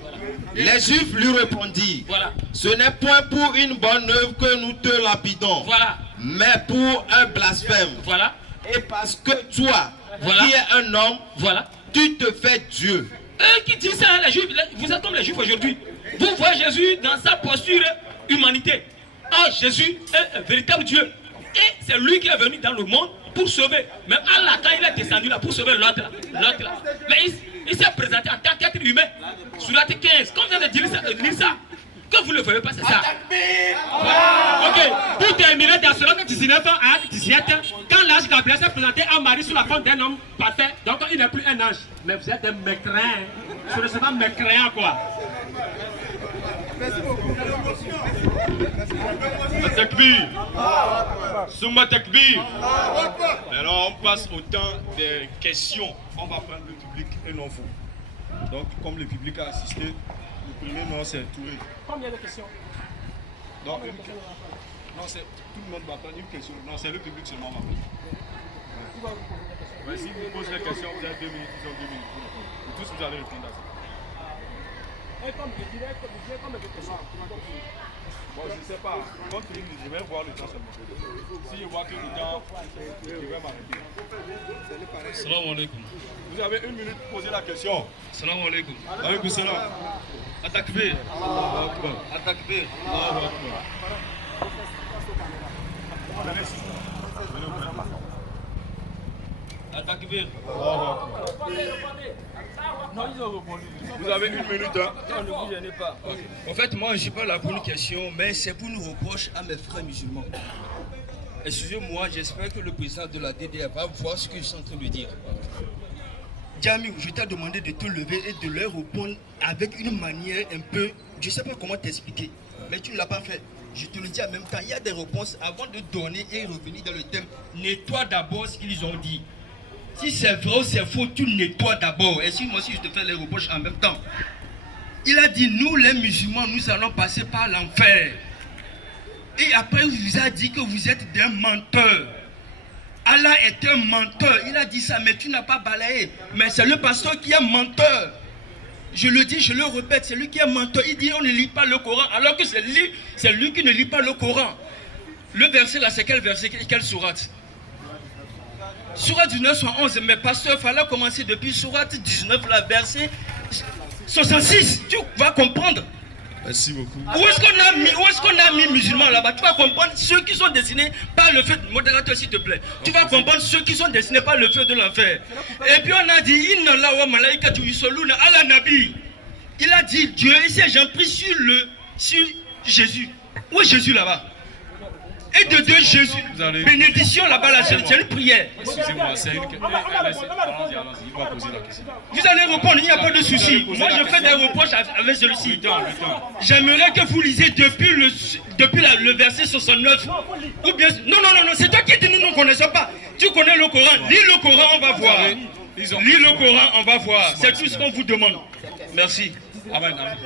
Les Juifs lui répondirent, voilà. Ce n'est point pour une bonne œuvre que nous te lapidons, Voilà. mais pour un blasphème. Voilà. Et parce que toi, Voilà. qui es un homme, Voilà. tu te fais Dieu. Eux qui disent ça, les Juifs, vous êtes comme les Juifs aujourd'hui. Vous voyez Jésus dans sa posture humanité. Ah, Jésus est un véritable Dieu. Et c'est lui qui est venu dans le monde pour sauver. Même Allah, quand il est descendu là pour sauver l'autre là. Mais il s'est présenté en tant qu'être humain. Sur la 15, comme vient de dire ça, que vous ne le voyez pas, c'est ça. Voilà. Ok, pour terminer, dans Sourate 19 à 17, quand l'ange Gabriel s'est présenté à Marie sous la forme d'un homme parfait, donc il n'est plus un ange. Mais vous êtes un mécréant. Ce ne sont pas mécréant, quoi. Takbir. Souma Takbir. Alors on passe au temps des questions. On va prendre le public et non vous. Donc comme le public a assisté, le premier nom c'est Touré. Combien de questions? Non, c'est tout le monde va prendre une question. Non, c'est le public seulement va prendre. Ouais, si vous posez les questions, vous avez 2 minutes, ils ont 2 minutes. Et tous vous allez répondre à ça. Et comme je dirais, combien de questions? Bon, je ne sais pas. Quand je vais voir le temps seulement. Si je vois que le temps, je vais m'arrêter. Salam alaikum. Vous avez 1 minute pour poser la question. Salam alaikum. Alaikum salam. Atakbir. Atakbir. Atakbir. Vous avez 1 minute. Hein? Non, ne vous gênez pas. En fait, moi, je ne suis pas là pour une question, mais c'est pour nous reprocher à mes frères musulmans. Excusez-moi, j'espère que le président de la DDR va voir ce que je suis en train de dire. Djamil, je t'ai demandé de te lever et de leur répondre avec une manière un peu... Je ne sais pas comment t'expliquer, mais tu ne l'as pas fait. Je te le dis en même temps, il y a des réponses avant de donner et revenir dans le thème. Nettoie d'abord ce qu'ils ont dit. Si c'est vrai ou c'est faux, tu nettoies d'abord. Et si moi aussi je te fais les reproches en même temps. Il a dit, nous les musulmans, nous allons passer par l'enfer. Et après, il vous a dit que vous êtes des menteurs. Allah est un menteur. Il a dit ça, mais tu n'as pas balayé. Mais c'est le pasteur qui est menteur. Je le dis, je le répète, c'est lui qui est menteur. Il dit, on ne lit pas le Coran, alors que c'est lui qui ne lit pas le Coran. Le verset là, c'est quel verset, quelle sourate? Sourate 19, 111, mais pasteur, il fallait commencer depuis sourate 19, la verset 66. Tu vas comprendre. Merci beaucoup. Où est-ce qu'on a mis musulmans là-bas? Tu vas comprendre ceux qui sont destinés par le feu. Modérateur, s'il te plaît. Tu vas comprendre ceux qui sont destinés par le feu de l'enfer. Et puis on a dit, Inna la wa malaikatu yusalluna ala nabi. Il a dit Dieu, ici j'ai pris sur Jésus. Où est Jésus là-bas? Et de Dieu Jésus. Bénédiction là-bas, là, c'est une prière. Excusez-moi, c'est une question. Allons-y, il va poser la question. Vous allez répondre, il n'y a pas de souci. Moi, je fais des reproches avec celui-ci. J'aimerais que vous lisiez depuis le verset 69. Ou bien, non, c'est toi qui dis nous ne connaissons pas. Tu connais le Coran. Lis le Coran, on va voir. Lis le Coran, on va voir. C'est tout ce qu'on vous demande. Merci. Amen. Amen.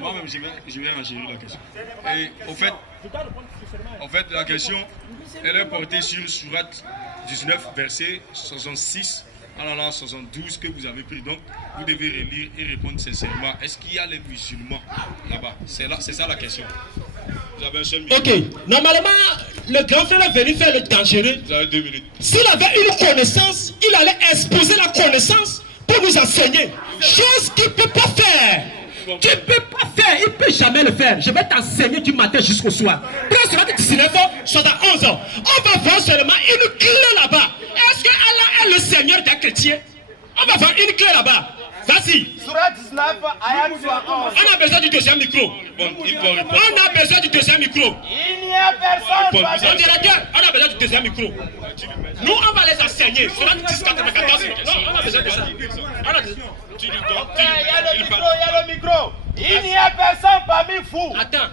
Moi-même, je vais enchérir la question. Et au fait, la question, elle est portée sur Sourate 19, verset 66, en allant 72 que vous avez pris. Donc, vous devez relire et répondre sincèrement. Est-ce qu'il y a les musulmans là-bas? C'est ça la question. Vous avez un seul minute. Ok, normalement, le grand frère est venu faire le dangereux. Vous avez 2 minutes. S'il avait une connaissance, il allait exposer la connaissance pour nous enseigner. Chose qu'il ne peut pas faire. Tu ne peux pas faire, il ne peut jamais le faire. Je vais t'enseigner du matin jusqu'au soir. Prends sur la 19 ans, soit à 11 ans. On va voir seulement une clé là-bas. Est-ce que Allah est le Seigneur des chrétiens? On va voir une clé là-bas. Vas-y. Sourate 19, ayat 71. On a besoin du deuxième micro. Bon, il faut répondre. On a besoin du deuxième micro. Il n'y a personne. Mon directeur, on a besoin du deuxième micro. Nous, on va les enseigner. Sourate 10, 94. Non, on a besoin de ça. Il y a le micro. Il n'y a personne parmi vous. Attends.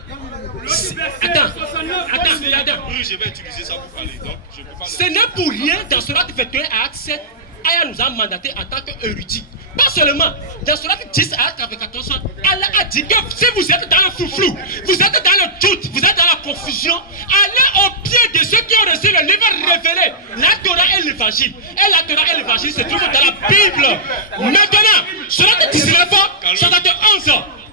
Oui, je vais utiliser ça pour parler. Donc, je peux pas. Ce n'est pour rien dans Surat 21 à Acte 7, Allah nous a mandaté en tant qu'érudits. Pas seulement, dans Surat 10 à Acte 14, Allah a dit que si vous êtes dans le flou, vous êtes dans le doute, vous êtes dans la confusion, allez au pied de ceux qui ont reçu le livre révélé, la Torah et l'évangile. Et la Torah et l'évangile se trouvent dans la Bible. Maintenant, Surat 19, Surat 11.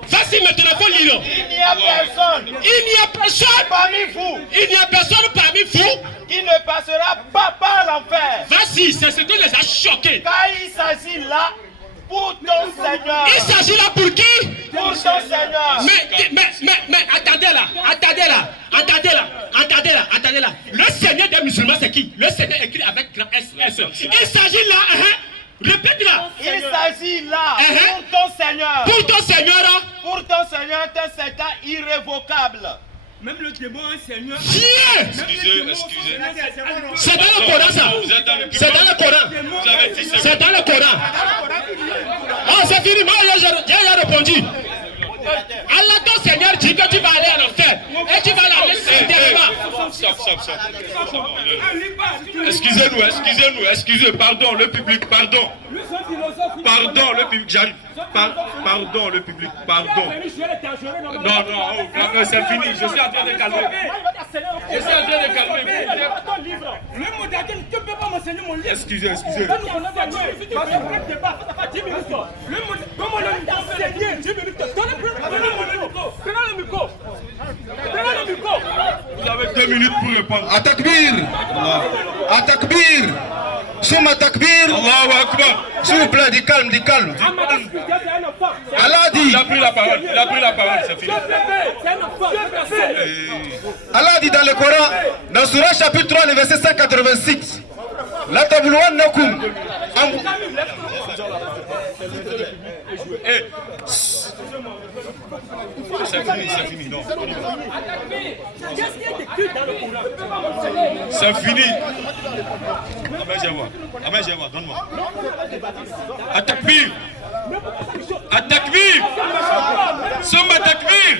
Vas-y maintenant, faut lire. Il n'y a personne. Il n'y a personne Parmi vous. Il n'y a personne parmi vous Qui ne passera pas par l'enfer. Vas-y, c'est ce qui les a choqués. Car il s'agit là pour ton Seigneur. Il s'agit là pour qui? Pour ton Seigneur. Mais attendez là. Le Seigneur des musulmans c'est qui? Le Seigneur écrit avec grand S. Il s'agit là, répète-là. Il s'agit là pour ton Seigneur. Pour ton Seigneur. Pour ton Seigneur, un Seigneur irrévocable. Même le démon est Seigneur. Excusez. C'est dans le Coran ça. C'est dans le Coran. C'est dans le Coran. Oh, c'est fini. Moi, j'ai répondu. Allah, ton Seigneur dit que tu vas aller en enfer. Et tu vas aller éternellement. Excusez, pardon, le public, pardon. Pardon, le public, j'arrive. Pardon, le public, pardon. Non, c'est fini, je suis en train de calmer. Le modèle, tu ne peux pas m'enseigner mon livre. Excusez. Prenez le micro. Vous avez 2 minutes pour répondre. Atakbir. Souma takbir. Allahu Akbar. S'il vous plaît, du calme. Allah dit. Il a pris la parole, c'est fini. Allah dit dans le Coran, dans Surah chapitre 3, le verset 186. La tablouannakum. C'est fini, non. C'est fini. Ahmed Jawad, donne-moi. Atakbir. Summa takbir.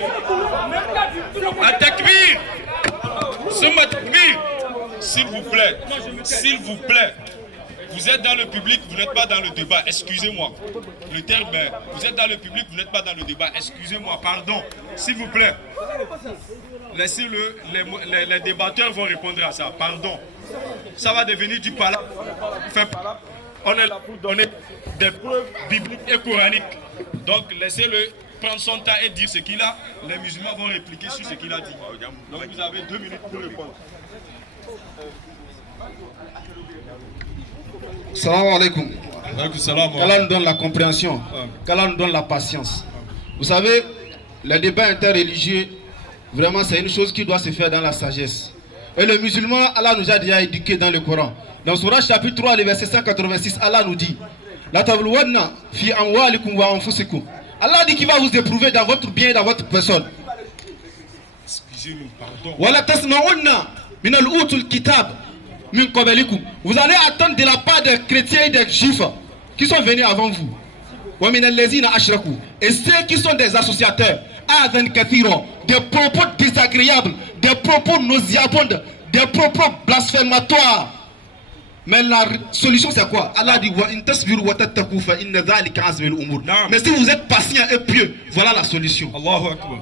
S'il vous plaît. Vous êtes dans le public, vous n'êtes pas dans le débat. Excusez-moi. Le terme est, vous êtes dans le public, vous n'êtes pas dans le débat. Excusez-moi, pardon. S'il vous plaît. Laissez-le, les débatteurs vont répondre à ça. Pardon. Ça va devenir du palabre. On est là pour donner des preuves bibliques et coraniques. Donc laissez-le prendre son temps et dire ce qu'il a. Les musulmans vont répliquer sur ce qu'il a dit. Donc vous avez 2 minutes pour répondre. Salam alaikum. Qu'Allah nous donne la compréhension. Qu'Allah nous donne la patience. Vous savez, le débat interreligieux, vraiment, c'est une chose qui doit se faire dans la sagesse. Et le musulman, Allah nous a déjà éduqué dans le Coran. Dans Surah chapitre 3, le verset 186, Allah nous dit La tablouanna fi amwalikum wa anfusikum. Allah dit qu'il va vous éprouver dans votre bien et dans votre personne. Excusez-nous, pardon. Wala tasma'unna min al-utul kitab. Vous allez attendre de la part des chrétiens et des juifs qui sont venus avant vous. Et ceux qui sont des associateurs, des propos désagréables, des propos nauséabonds, des propos blasphématoires. Mais la solution c'est quoi? Allah dit mais si vous êtes patient et pieux, voilà la solution.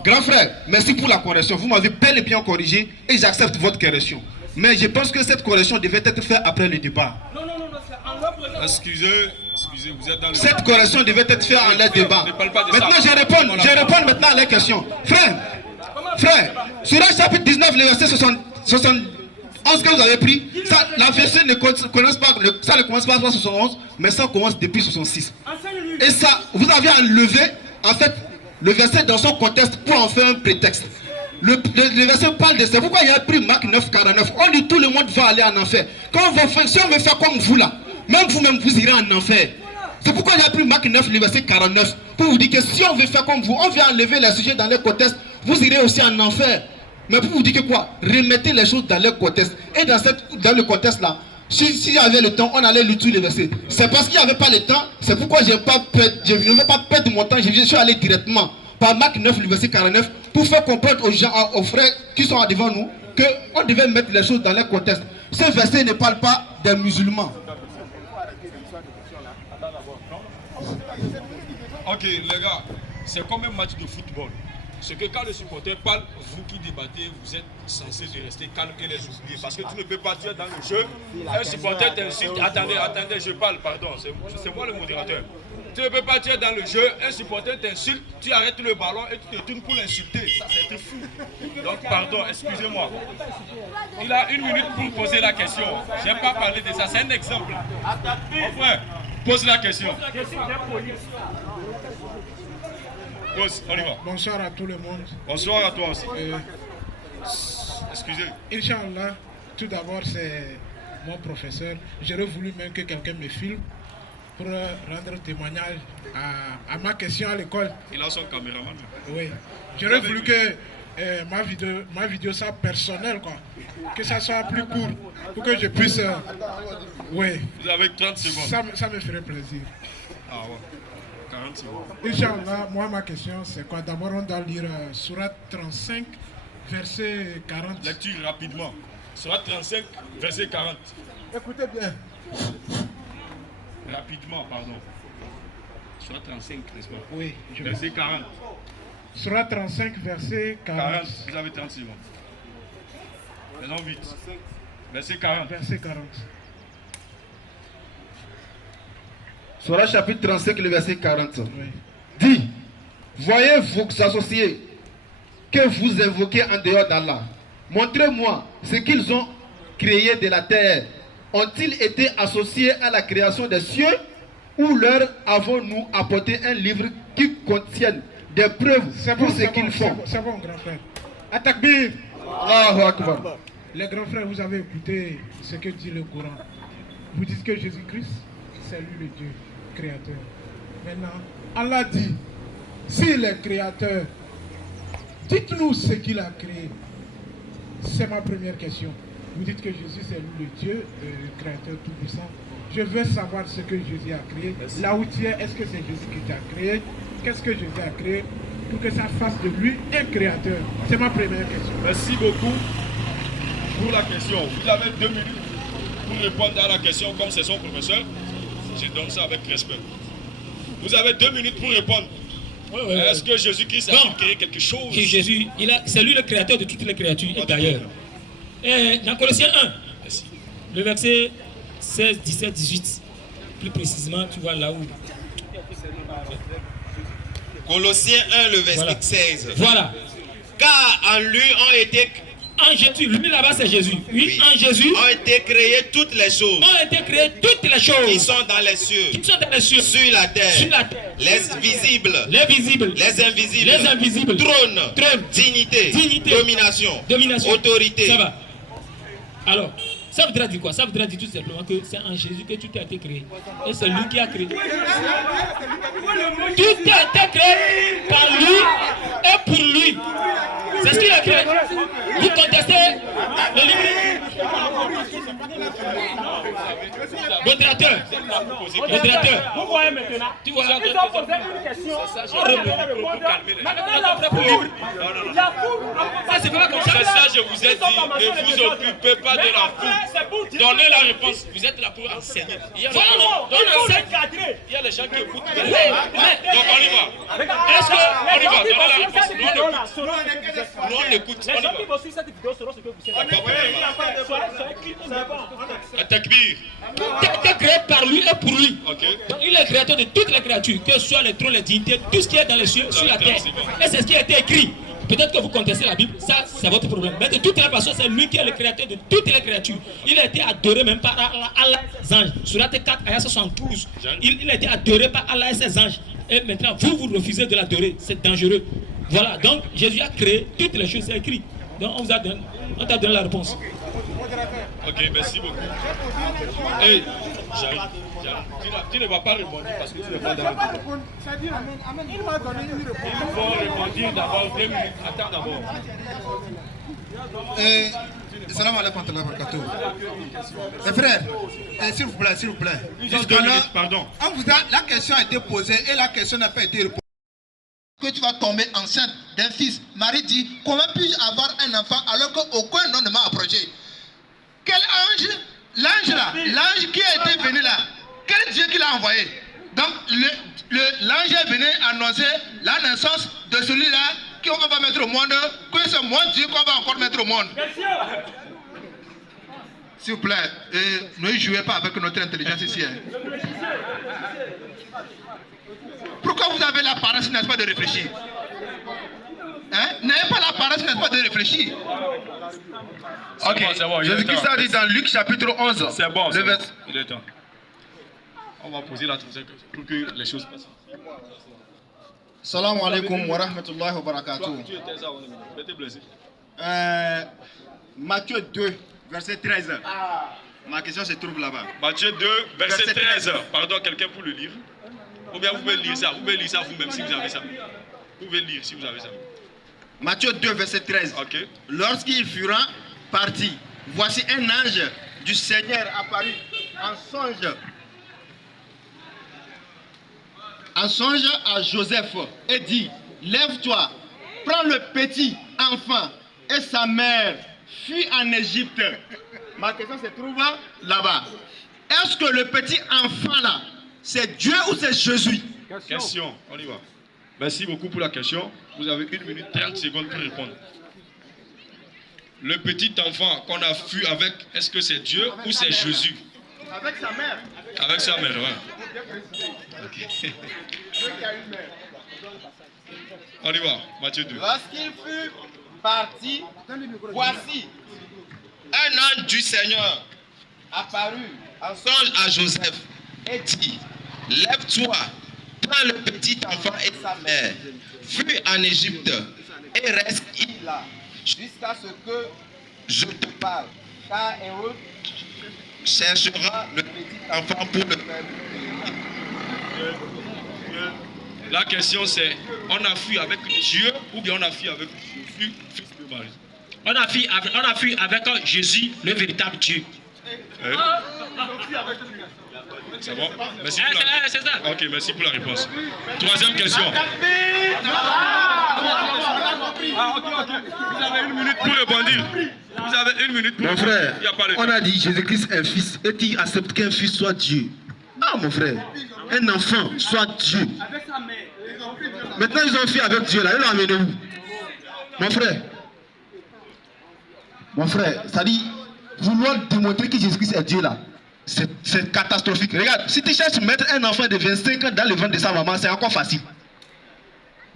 Grand frère, merci pour la correction. Vous m'avez bel et bien corrigé et j'accepte votre correction. Mais je pense que cette correction devait être faite après le débat. Non, c'est en leur présence. Excusez, vous êtes dans le... Cette correction devait être faite en leur débat. Maintenant, je réponds maintenant à la question. Frère, sur le chapitre 19, le verset 71 que vous avez pris, ça, la version ne commence pas, ça ne commence pas par 71, mais ça commence depuis 66. Et ça, vous avez enlevé, en fait, le verset dans son contexte pour en faire un prétexte. Le verset parle de ça. Pourquoi il y a pris Marc 9, 49? On dit tout le monde va aller en enfer. Si on veut faire comme vous là, même vous-même vous irez en enfer. C'est pourquoi il y a pris Marc 9, le verset 49. Pour vous dire que si on veut faire comme vous, on vient enlever les sujets dans les contextes, vous irez aussi en enfer. Mais pour vous dire que quoi? Remettez les choses dans leur contexte. Et dans le contexte là, s'il y avait le temps, on allait lire tous les versets. C'est parce qu'il n'y avait pas le temps, c'est pourquoi je ne veux pas perdre mon temps, je suis allé directement par Marc 9, le verset 49, pour faire comprendre aux gens, aux frères qui sont devant nous, qu'on devait mettre les choses dans leur contexte. Ce verset ne parle pas des musulmans. Ok, les gars, c'est comme un match de football. C'est que quand le supporter parle, vous qui débattez, vous êtes censés rester calme et les oublier. Parce que tu ne peux pas dire dans le jeu, un supporter t'insulte. Attendez, je parle, pardon, c'est moi le modérateur. Tu ne peux pas dire dans le jeu, un supporter t'insulte, tu arrêtes le ballon et tu te tournes pour l'insulter. Ça, c'est fou. Donc, pardon, excusez-moi. Il a 1 minute pour poser la question. Je n'ai pas parlé de ça, c'est un exemple. Mon frère, pose la question. Pose, on y va. Bonsoir à tout le monde. Bonsoir à toi aussi. Excusez. Inch'Allah, tout d'abord, c'est mon professeur. J'aurais voulu même que quelqu'un me filme pour rendre témoignage à ma question à l'école. Il a son caméraman. Oui. J'aurais voulu que ma vidéo soit personnelle, quoi. Que ça soit plus court pour que je puisse... oui. Vous avez 30 secondes. Ça me ferait plaisir. Ah ouais. 40 secondes. Inch'Allah, moi ma question c'est quoi? D'abord on doit lire Surat 35, verset 40. Lecture rapidement. Surat 35, verset 40. Écoutez bien. Rapidement, pardon. Surat 35, n'est-ce pas? Oui. Verset 40. Surat 35, verset 40. 40, vous avez 30 secondes. Faisons vite. Verset 40. Verset 40. Surah chapitre 35, le verset 40. Oui. Dit, voyez vos associés que vous invoquez en dehors d'Allah. Montrez-moi ce qu'ils ont créé de la terre. Ont-ils été associés à la création des cieux ou leur avons-nous apporté un livre qui contienne des preuves pour ce qu'ils font? C'est bon, grand frère. Atakbir. Allahu Akbar. Les grands frères, vous avez écouté ce que dit le Coran. Vous dites que Jésus-Christ, c'est lui le Dieu créateur. Maintenant, Allah dit, s'il est créateur, dites-nous ce qu'il a créé. C'est ma première question. Vous dites que Jésus c'est lui le Dieu, le créateur tout-puissant. Je veux savoir ce que Jésus a créé. Là où tu es, est-ce que c'est Jésus qui t'a créé? Qu'est-ce que Jésus a créé pour que ça fasse de lui un créateur? C'est ma première question. Merci beaucoup pour la question. Vous avez 2 minutes pour répondre à la question comme c'est son professeur. Je donne ça avec respect. Vous avez 2 minutes pour répondre. Est-ce que Jésus-Christ a créé quelque chose? Et Jésus, c'est lui le créateur de toutes les créatures. Et d'ailleurs, dans Colossiens 1, merci, le verset 16, 17, 18, plus précisément, tu vois là où. Colossiens 1, le verset Voilà. 16. Voilà. Car en lui ont été... En Jésus, lui là-bas c'est Jésus. Oui, en Jésus ont été créées toutes les choses. Ont été créées toutes les choses. Qui sont dans les cieux. Qui sont dans les cieux. Sur la terre. Sur la terre. Les visibles. Les visibles. Les invisibles. Les invisibles. Trône. Trône. Dignité. Dignité. Domination. Domination. Autorité. Ça va. Alors, ça voudrait dire quoi? Ça voudrait dire tout simplement que c'est en Jésus que tout a été créé. Et c'est lui qui a créé. Tout a été créé par lui et pour lui. C'est ce qu'il a créé. Vous contestez le livre. Modérateur. Modérateur. Vous voyez maintenant. Tu vois. Ils ont posé une question. On devait répondre. Maintenant, la foule. La foule. Ça, c'est pas comme ça. C'est ça, je vous ai dit. Ne vous occupez pas de la foule. Donnez la réponse. Vous êtes là pour enseigner. Il y a les gens qui écoutent. Donc on y va. Est-ce qu'on y va? Donnez la réponse. Nous on écoute. Les gens qui vont suivre cette vidéo seront ce que vous savez. Takbir. Tout a été créé par lui et pour lui. Ok. Donc, il est le créateur de toutes les créatures, que ce soit les trônes, les dignités, tout ce qui est dans les cieux, sur la terre. Et c'est ce qui a été écrit. Peut-être que vous contestez la Bible, ça c'est votre problème. Mais de toute la façon, c'est lui qui est le créateur de toutes les créatures. Il a été adoré même par Allah et ses anges. Surat 4, ayat 72. Il a été adoré par Allah et ses anges. Et maintenant, vous refusez de l'adorer. C'est dangereux. Voilà, donc Jésus a créé toutes les choses, c'est écrit. Donc on t'a donné la réponse. Ok, merci beaucoup. Hey, j'arrive. Tu ne vas pas répondre parce que tu ne vas pas dans Il m'a donné une réponse. Il faut répondre d'abord 2 minutes. Attends d'abord. Salam alaikum wa rahmatullahi wa barakatuh. Frère, s'il vous plaît. Jusqu'à là, pardon. La question a été posée et la question n'a pas été répondue. que tu vas tomber enceinte d'un fils. Marie dit, comment puis-je avoir un enfant alors qu'aucun homme ne m'a approché? Quel ange? L'ange là, l'ange qui a été venu là, quel Dieu qui l'a envoyé? Donc l'ange est venu annoncer la naissance de celui-là qu'on va mettre au monde, que c'est mon Dieu qu'on va encore mettre au monde. S'il vous plaît, ne jouez pas avec notre intelligence ici. Hein. Pourquoi vous avez la paresse, n'est-ce pas, de réfléchir? Hein? N'ayez pas la paresse, n'est-ce pas, de réfléchir. Ok, c'est bon, Jésus-Christ a dit dans Luc chapitre 11. C'est bon, le vers... il est temps. On va poser la troisième question pour que les choses passent. Salam alaikum wa rahmatullahi wa barakatuh. Matthieu 2, verset 13. Ma question se trouve là-bas. Matthieu 2, verset 13. Pardon, quelqu'un pour le lire? Ou bien vous pouvez lire ça, vous-même si vous avez ça. Vous pouvez lire si vous avez ça. Matthieu 2, verset 13. Ok. Lorsqu'il furent partis, voici un ange du Seigneur apparut en songe à Joseph et dit, lève-toi, prends le petit enfant et sa mère, fuis en Égypte. Ma question se trouve là-bas. Est-ce que le petit enfant là, c'est Dieu ou c'est Jésus? Question, on y va. Merci beaucoup pour la question. Vous avez 1 minute 30 secondes pour répondre. Le petit enfant qu'on a fui avec, est-ce que c'est Dieu ou c'est Jésus? Avec sa mère. Avec sa mère, ouais. Okay. On y va, Matthieu 2. Lorsqu'il fut parti, voici un ange du Seigneur apparut en songe à Joseph et dit, lève-toi, prends le petit enfant et sa mère, fuis en Égypte et reste là jusqu'à ce que je te parle, car Hérode cherchera le petit enfant pour le faire. La question c'est, on a fui avec Dieu ou bien on a fui avec Jésus, fils de Marie? On a fui avec Jésus, le véritable Dieu. C'est bon? Merci pour la... C'est ça. Ok, merci pour la réponse. Troisième question. Vous avez 1 minute pour répondre. Vous avez 1 minute pour répondre. Mon frère, on a dit Jésus-Christ est un fils et tu acceptes qu'un fils soit Dieu. Ah mon frère, un enfant soit Dieu. Maintenant ils ont fait avec Dieu là, ils l'ont amené où? Mon frère, ça dit, vouloir démontrer que Jésus-Christ est Dieu là, c'est catastrophique. Regarde, si tu cherches à mettre un enfant de 25 ans dans le ventre de sa maman, c'est encore facile.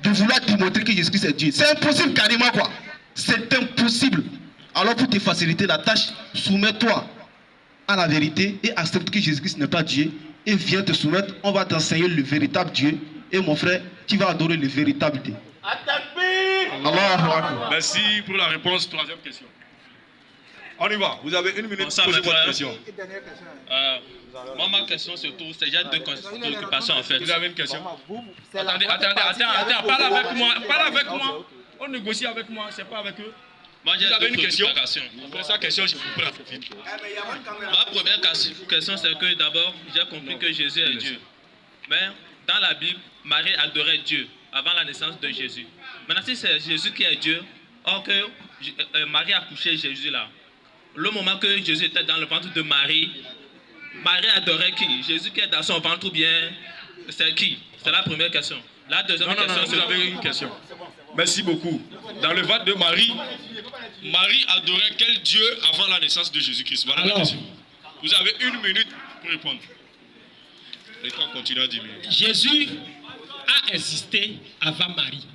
De vouloir démontrer que Jésus-Christ est Dieu. C'est impossible carrément quoi. C'est impossible. Alors pour te faciliter la tâche, soumets-toi à la vérité et accepte que Jésus-Christ n'est pas Dieu et viens te soumettre. On va t'enseigner le véritable Dieu et mon frère, tu vas adorer le véritable Dieu. Merci pour la réponse. Troisième question. On y va. Vous avez 1 minute pour poser votre question. Moi, ma question surtout, c'est déjà deux préoccupations en fait. Vous avez une question? Attendez, parle avec moi. On négocie avec moi, c'est pas avec eux. Moi, j'ai une question. Après sa question, je vous prends. Ma première question, c'est que d'abord, j'ai compris que Jésus est Dieu. Mais dans la Bible, Marie adorait Dieu avant la naissance de Jésus. Maintenant, si c'est Jésus qui est Dieu, or que Marie a couché Jésus là, le moment que Jésus était dans le ventre de Marie, Marie adorait qui? Jésus qui est dans son ventre ou bien c'est qui? C'est la première question. La deuxième question, vous avez une question. Merci beaucoup. Dans le ventre de Marie, Marie adorait quel Dieu avant la naissance de Jésus-Christ? Voilà la question. Vous avez 1 minute pour répondre. Le temps continue à diminuer. Jésus a existé avant Marie.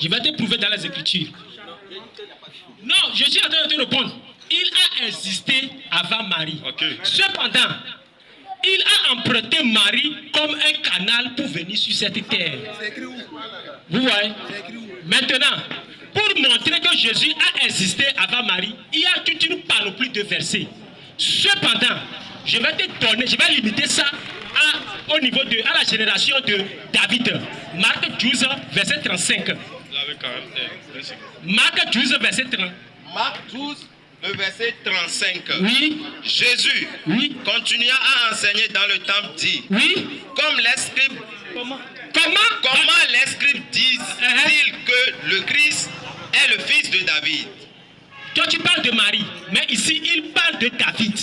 Je vais te prouver dans les Écritures. Non, Jésus est en train de te répondre. Il a existé avant Marie. Okay. Cependant, il a emprunté Marie comme un canal pour venir sur cette terre. Vous voyez? Maintenant, pour montrer que Jésus a existé avant Marie, il y a toute une panoplie de versets. Cependant, je vais te donner, je vais limiter ça au niveau de la génération de David. Marc 12, verset 35. Marc 12, verset 30. Marc 12, le verset 35. Oui. Jésus, oui, continua à enseigner dans le temple dit, oui, comme les scribes, Comment les scribes disent-ils que le Christ est le fils de David? Toi, tu parles de Marie, mais ici, il parle de David.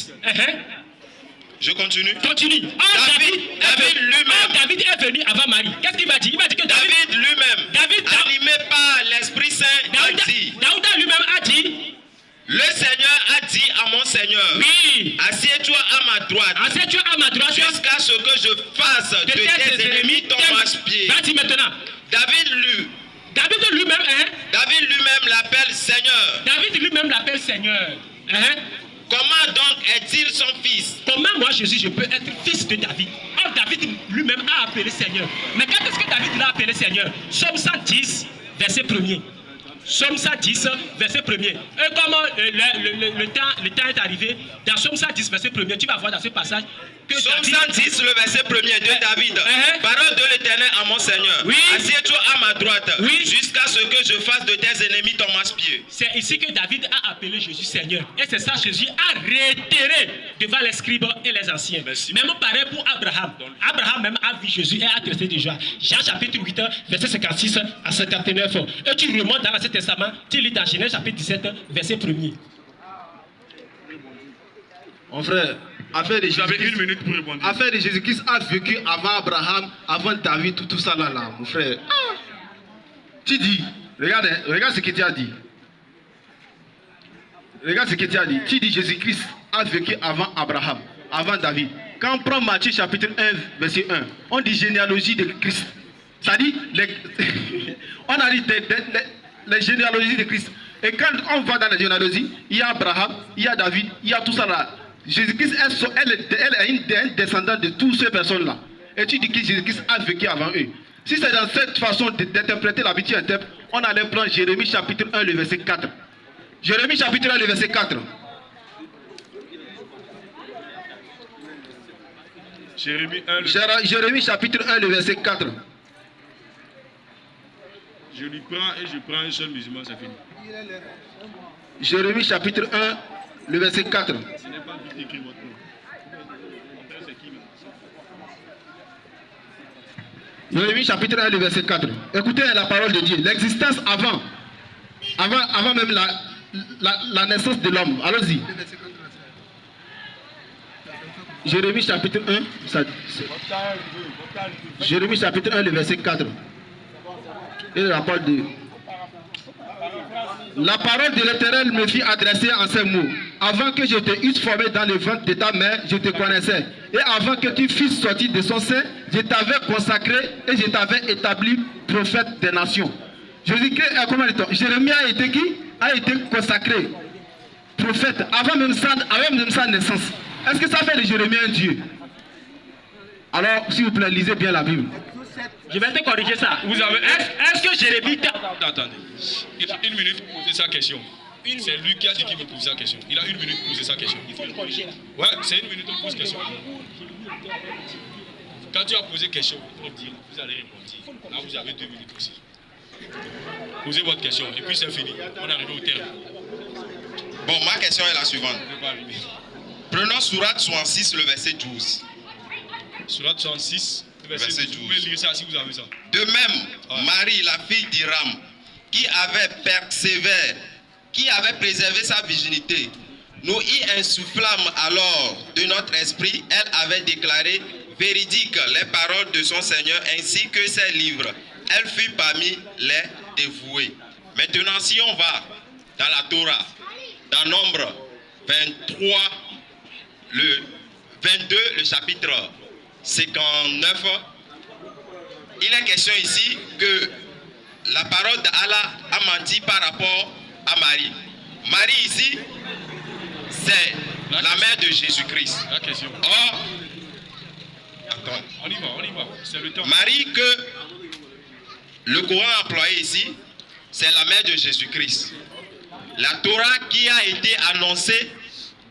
Je continue. Continue. David est venu avant Marie. Qu'est-ce qu'il va dire? Il va dire que David lui-même, animé par l'Esprit Saint, a dit. Daouda lui-même a dit. Le Seigneur a dit à mon Seigneur, oui, assieds-toi à ma droite, jusqu'à ce que je fasse de tes ennemis ton marchepied. Va-t-il maintenant? David lui-même l'appelle Seigneur. David lui-même l'appelle Seigneur. Comment donc est-il son fils? Comment moi Jésus je peux être fils de David? Or David lui-même a appelé Seigneur. Mais quand est-ce que David l'a appelé Seigneur? Psaume 110, verset 1er. Psaume 110, verset 1er. Et comment le temps est arrivé, dans Psaume 110, verset 1er, tu vas voir dans ce passage que Psaume 110, le verset 1er de David. Parole de l'Éternel à mon Seigneur. Oui. Assieds-toi à ma droite, jusqu'à ce que je fasse de tes ennemis ton marchepied. C'est ici que David a appelé Jésus Seigneur. Et c'est ça, Jésus a réitéré devant les scribes et les anciens. Merci. Même pareil pour Abraham. Abraham même a vu Jésus et a traité déjà. Jean chapitre 8, verset 56 à 59. Et tu remontes dans l'Ancien Testament, tu lis dans Genèse chapitre 17, verset 1er. Mon frère, affaire de Jésus-Christ a vécu avant Abraham, avant David, tout ça là, mon frère. Tu dis, regarde ce que tu as dit. Regarde ce que tu as dit. Tu dis Jésus-Christ a vécu avant Abraham, avant David. Quand on prend Matthieu chapitre 1, verset 1, on dit généalogie de Christ. Ça dit, on a dit les généalogies de Christ. Et quand on va dans la généalogie, il y a Abraham, il y a David, il y a tout ça là. Jésus-Christ, elle est un descendant de toutes ces personnes-là. Et tu dis que Jésus-Christ a vécu avant eux. Si c'est dans cette façon d'interpréter la vie, on allait prendre Jérémie chapitre 1, le verset 4. Jérémie chapitre 1, le verset 4. Jérémie chapitre 1, le verset 4. Je lui prends et je prends un seul musulman, ça finit. Jérémie chapitre 1, le verset 4. Ce n'est pas vite écrit votre nom. Jérémie chapitre 1, le verset 4. Écoutez la parole de Dieu. L'existence avant même la naissance de l'homme. Allons-y. Jérémie chapitre 1. Jérémie chapitre 1, le verset 4. Et la parole de... La parole de l'Éternel me fit adresser en ces mots. Avant que je te eusse formé dans le ventre de ta mère, je te connaissais. Et avant que tu fusses sorti de son sein, je t'avais consacré et je t'avais établi prophète des nations. Jérémie a été qui? A été consacré prophète avant même sa naissance. Est-ce que ça fait de Jérémie un Dieu? Alors, s'il vous plaît, lisez bien la Bible. Je vais te corriger ça. Est-ce que Jérémie... Attendez. Il a une minute pour poser sa question. C'est lui qui a dit qu'il veut poser sa question. Il a une minute pour poser sa question. Il faut le corriger là. Ouais, c'est une minute pour poser question. Quand tu as posé question, il faut dire, vous allez répondre. Là, vous avez 2 minutes aussi. Posez votre question et puis c'est fini. On est arrivé au terme. Bon, ma question est la suivante. Prenons Sourate 66, le verset 12. Sourate 66, le verset 12. Vous pouvez lire ça si vous avez ça. De même, Marie, la fille d'Hiram, qui avait persévéré, qui avait préservé sa virginité, nous y insoufflâmes alors de notre esprit. Elle avait déclaré véridiques les paroles de son Seigneur ainsi que ses livres. Elle fut parmi les dévoués. Maintenant, si on va dans la Torah, dans Nombre 23, le 22, le chapitre 59, il est question ici que la parole d'Allah a menti par rapport à Marie. Marie ici, c'est la mère de Jésus-Christ. La question. Or, attends. On y va, c'est le temps. Marie que le Coran a employé ici, c'est la mère de Jésus-Christ. La Torah qui a été annoncée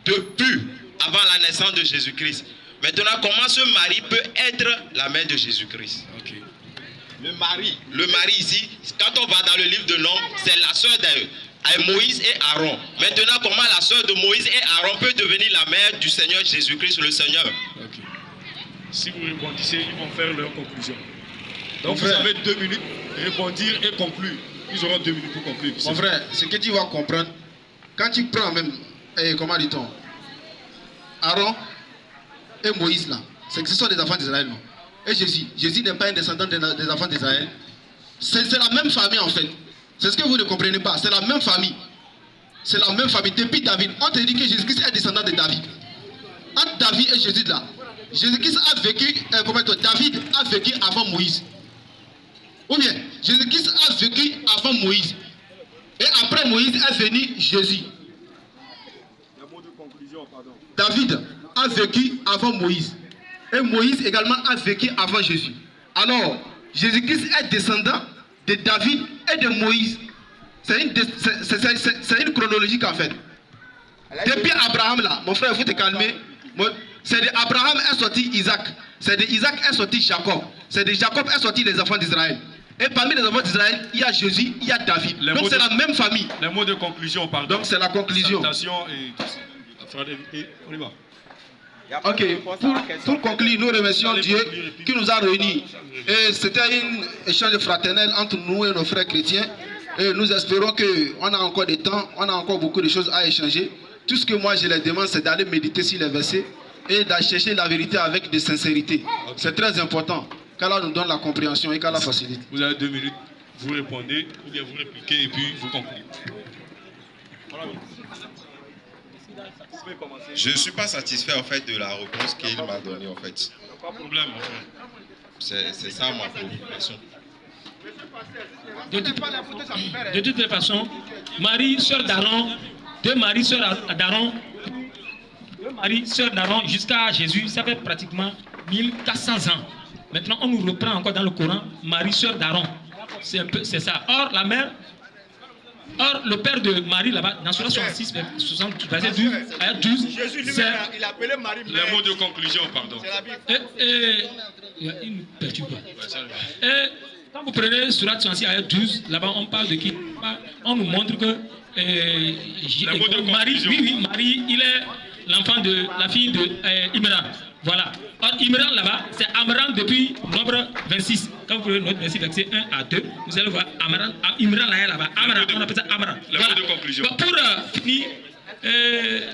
depuis avant la naissance de Jésus-Christ. Maintenant, comment ce mari peut être la mère de Jésus-Christ? Okay. Le mari ici, quand on va dans le livre de Nombres, c'est la sœur de Moïse et Aaron. Maintenant, comment la sœur de Moïse et Aaron peut devenir la mère du Seigneur Jésus-Christ, le Seigneur? Okay. Si vous répondissez, ils vont faire leur conclusion. Donc vous avez 2 minutes, répondre et conclure. Ils auront 2 minutes pour conclure. Mon frère, ce que tu vas comprendre, quand tu prends même, comment dit-on, Aaron et Moïse là, c'est que ce sont des enfants d'Israël, non? Et Jésus n'est pas un descendant des enfants d'Israël. C'est la même famille en fait. C'est ce que vous ne comprenez pas. C'est la même famille. C'est la même famille. Depuis David, on te dit que Jésus-Christ est descendant de David. Entre David et Jésus là, Jésus-Christ a vécu, David a vécu avant Moïse. Ou bien, Jésus-Christ a vécu avant Moïse. Et après Moïse est venu Jésus. David a vécu avant Moïse. Et Moïse également a vécu avant Jésus. Alors, Jésus-Christ est descendant de David et de Moïse. C'est une chronologie en fait. Depuis Abraham là, mon frère, il faut te calmer. C'est de Abraham est sorti Isaac. C'est de Isaac est sorti Jacob. C'est de Jacob est sorti les enfants d'Israël. Et parmi les enfants d'Israël, il y a Jésus, il y a David. Donc c'est la même famille. Les mots de conclusion, pardon. Donc c'est la conclusion. On y va. Ok, pour conclure, nous remercions Dieu qui nous a réunis. Et c'était un échange fraternel entre nous et nos frères chrétiens. Et nous espérons qu'on a encore du temps, on a encore beaucoup de choses à échanger. Tout ce que moi je les demande, c'est d'aller méditer sur les versets et d'aller chercher la vérité avec de sincérité. C'est très important, qu'Allah nous donne la compréhension et qu'Allah facilite. Vous avez 2 minutes, vous répondez, ou bien vous répliquez et puis vous concluez. Je ne suis pas satisfait en fait de la réponse qu'il m'a donnée en fait. Pas de problème. C'est ça ma préoccupation. De toutes les façons, Marie, sœur d'Aaron, de Marie, sœur d'Aaron jusqu'à Jésus, ça fait pratiquement 1400 ans. Maintenant, on nous reprend encore dans le Coran, Marie, sœur d'Aaron. C'est ça. Or, le père de Marie, là-bas, dans Surah 66, verset 12, Jésus lui-même, il appelait Marie. Les mots de conclusion, pardon. Il nous perturbe. Quand vous prenez Surah 66, ayat 12, là-bas, on parle de qui? On nous montre que Marie, il est l'enfant de la fille de Imran. Voilà. Or, Imran là-bas, c'est Amran depuis nombre 26. Quand vous prenez notre verset 1 à 2, vous allez voir Imran là-bas. Amran, on appelle ça Amran. Voilà. De conclusion. Pour finir,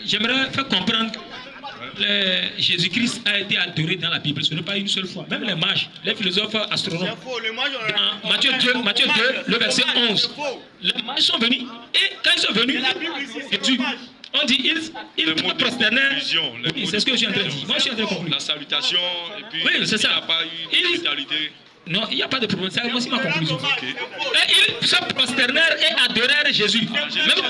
j'aimerais faire comprendre que Jésus-Christ a été adoré dans la Bible. Ce n'est pas une seule fois. Même les mages, les philosophes astronomes. Dans Matthieu 2, le verset 11. Les mages sont venus et quand ils sont venus, Jésus, on dit ils prosternaient. Oui, c'est ce que je suis en train de dire. Moi, je suis en train de conclure. La salutation, et puis oui, c'est ça. Il n'y a pas eu de brutalité. Non, il n'y a pas de problème. C'est aussi ma conclusion. Et ils se prosternèrent et adorèrent Jésus. Même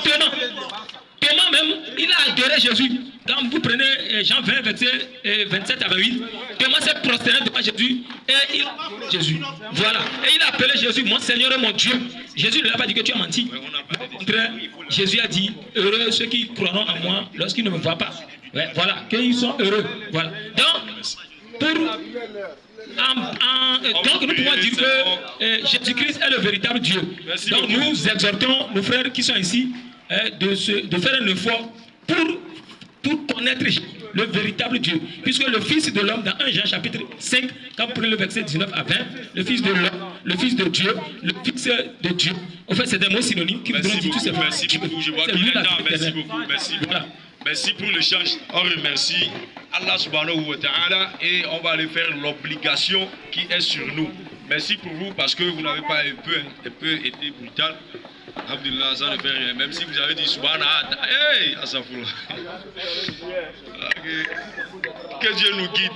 Thomas même, il a adoré Jésus. Quand vous prenez Jean 20, verset 27 à 28, Thomas s'est prosterné devant Jésus et Jésus. Voilà. Et il a appelé Jésus mon Seigneur et mon Dieu. Jésus ne lui a pas dit que tu as menti. Au contraire, Jésus a dit heureux ceux qui croiront en moi lorsqu'ils ne me voient pas. Ouais, voilà, qu'ils sont heureux. Voilà. Donc, donc nous pouvons dire que Jésus-Christ est le véritable Dieu. Donc nous exhortons nos frères qui sont ici de faire un effort pour connaître le véritable Dieu. Puisque le Fils de l'homme, dans 1 Jean chapitre 5, quand vous prenez le verset 19 à 20, le Fils de l'homme, le Fils de Dieu, le Fils de Dieu. En fait, c'est des mots synonymes qui voudront dire tout ça. Merci beaucoup. Je vois qu'il est temps. Merci beaucoup. Merci. Voilà. Merci pour l'échange. On remercie Allah subhanahu wa ta'ala et on va aller faire l'obligation qui est sur nous. Merci pour vous parce que vous n'avez pas un peu été brutal. Abdullah, ça ne fait rien. Même si vous avez dit subhanallah, hey, asafoula. Que Dieu nous guide.